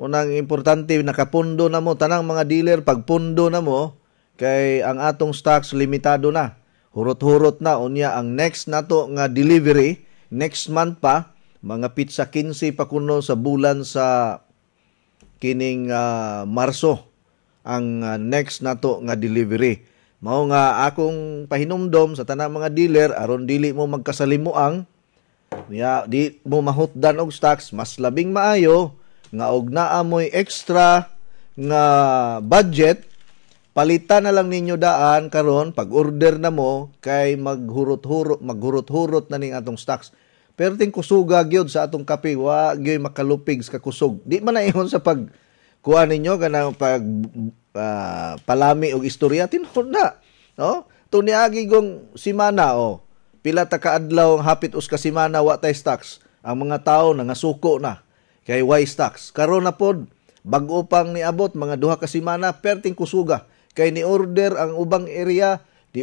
Unang importante, nakapundo na mo tanang mga dealer, pagpundo na mo Kay ang atong stocks limitado na. Hurot-hurot na unya ang next nato nga delivery next month pa, mga pizza 15 pa kuno sa bulan sa kining Marso ang next nato nga delivery. Mao nga akong pahinumdom sa tanang mga dealer aron dili mo magkasalimuang di mo mahutdan og stocks, mas labing maayo nga og naa moy extra nga budget, palitan na lang ninyo daan karon pag order na mo kay maghurot-hurot na ning atong stocks. Pero ting kusuga gyud sa atong kape, wa gyud makalupig sa kusog. Di man na ihon sa pag kuha ninyo kanang pag palami og istorya tinhon na, no? Tuniagi gong simana pila ta kaadlaw hapit us ka simana wa tay stocks. Ang mga tawo nangasuko na kay why stocks. Karon na pod bag-o pang niabot mga duha ka semana perting kusuga kay ni order ang ubang area ni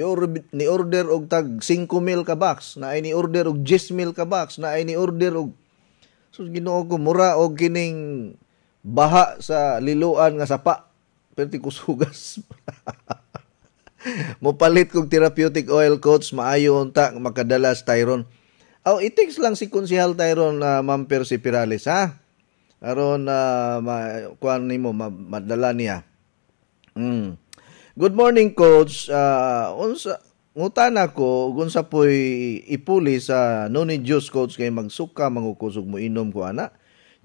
order og tag 5,000 ka box, na ay ni order og 10,000 ka box, na ay ni order og so Ginoo ko mura og kining baha sa liluan nga sapa perting kusugas. Mopalit kog therapeutic oil, coach, maayo unta makadala sa Tyron. I-text lang si Konsehal Tyron Ma'am Percy Pirales, ha? Aron kuan nimo madala niya. Good morning, coach. Unsa ngutana ko unsa poy ipuli sa noni juice, coach, kay magsuka mangukusog mo inom ko ana.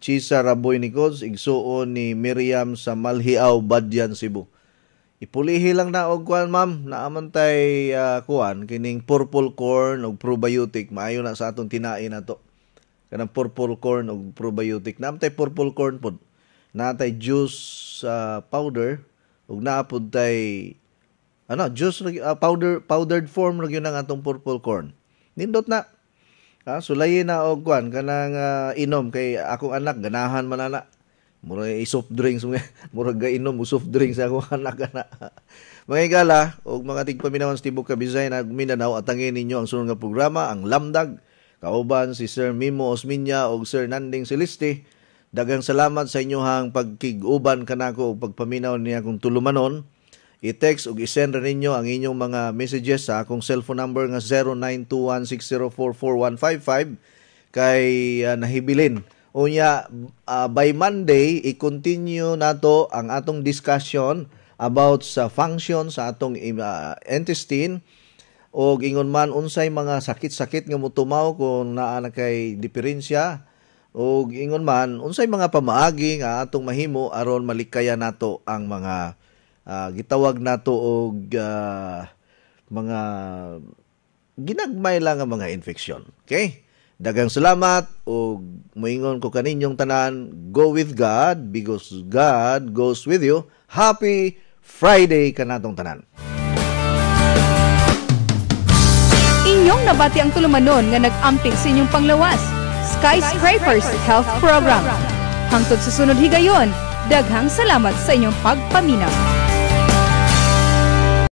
Chisa Raboy ni coach, igsuon ni Miriam sa Malhiaw, Badyan, Cebu. Ipulihi lang na og kuan, ma'am, naamantay kuan kining purple corn og probiotic, maayo na sa aton tinain nato. Kanang purple corn og probiotic. Naamantay purple corn pod. Natay juice powder ug naapod tay juice powdered form ra gyud ang atong purple corn. Nindot na. Sulayin na og kuan kanang inom kay akong anak ganahan man ana. Mura soft drinks, mura gainom o soft drinks sa akong anak ana. Mga igala og mga tigpaminawan sa Tibok Kabisay na Mindanao, atangin ninyo ang sunod nga programa, ang Lamdag. Kauban si Sir Mimo Osminya o Sir Nanding Celeste. Dagang salamat sa inyohang pagkig-uban kanako o pagpaminaw niya kung tulumanon. I-text o i-send rin ninyo ang inyong mga messages sa akong cellphone number nga 0921604455 kay nahibilin. Unya, by Monday, i-continue nato ang atong discussion about sa function sa atong intestine o ingon man unsay mga sakit-sakit nga motumaw kung naa na kay diferensya o ingon man unsay mga pamaagi nga atong mahimo aron malikaya nato ang mga gitawag nato og mga ginagmay lang nga mga infeksyon. Okay? Dagang salamat o moingon ko kaninyong tanan, go with God because God goes with you. Happy Friday kanatong tanan. Inyong nabati ang tulumanon nga nag-amping sa inyong panglawas. Skyscrapers Health Program. Hangtod sa sunod higayon, daghang salamat sa inyong pagpaminaw.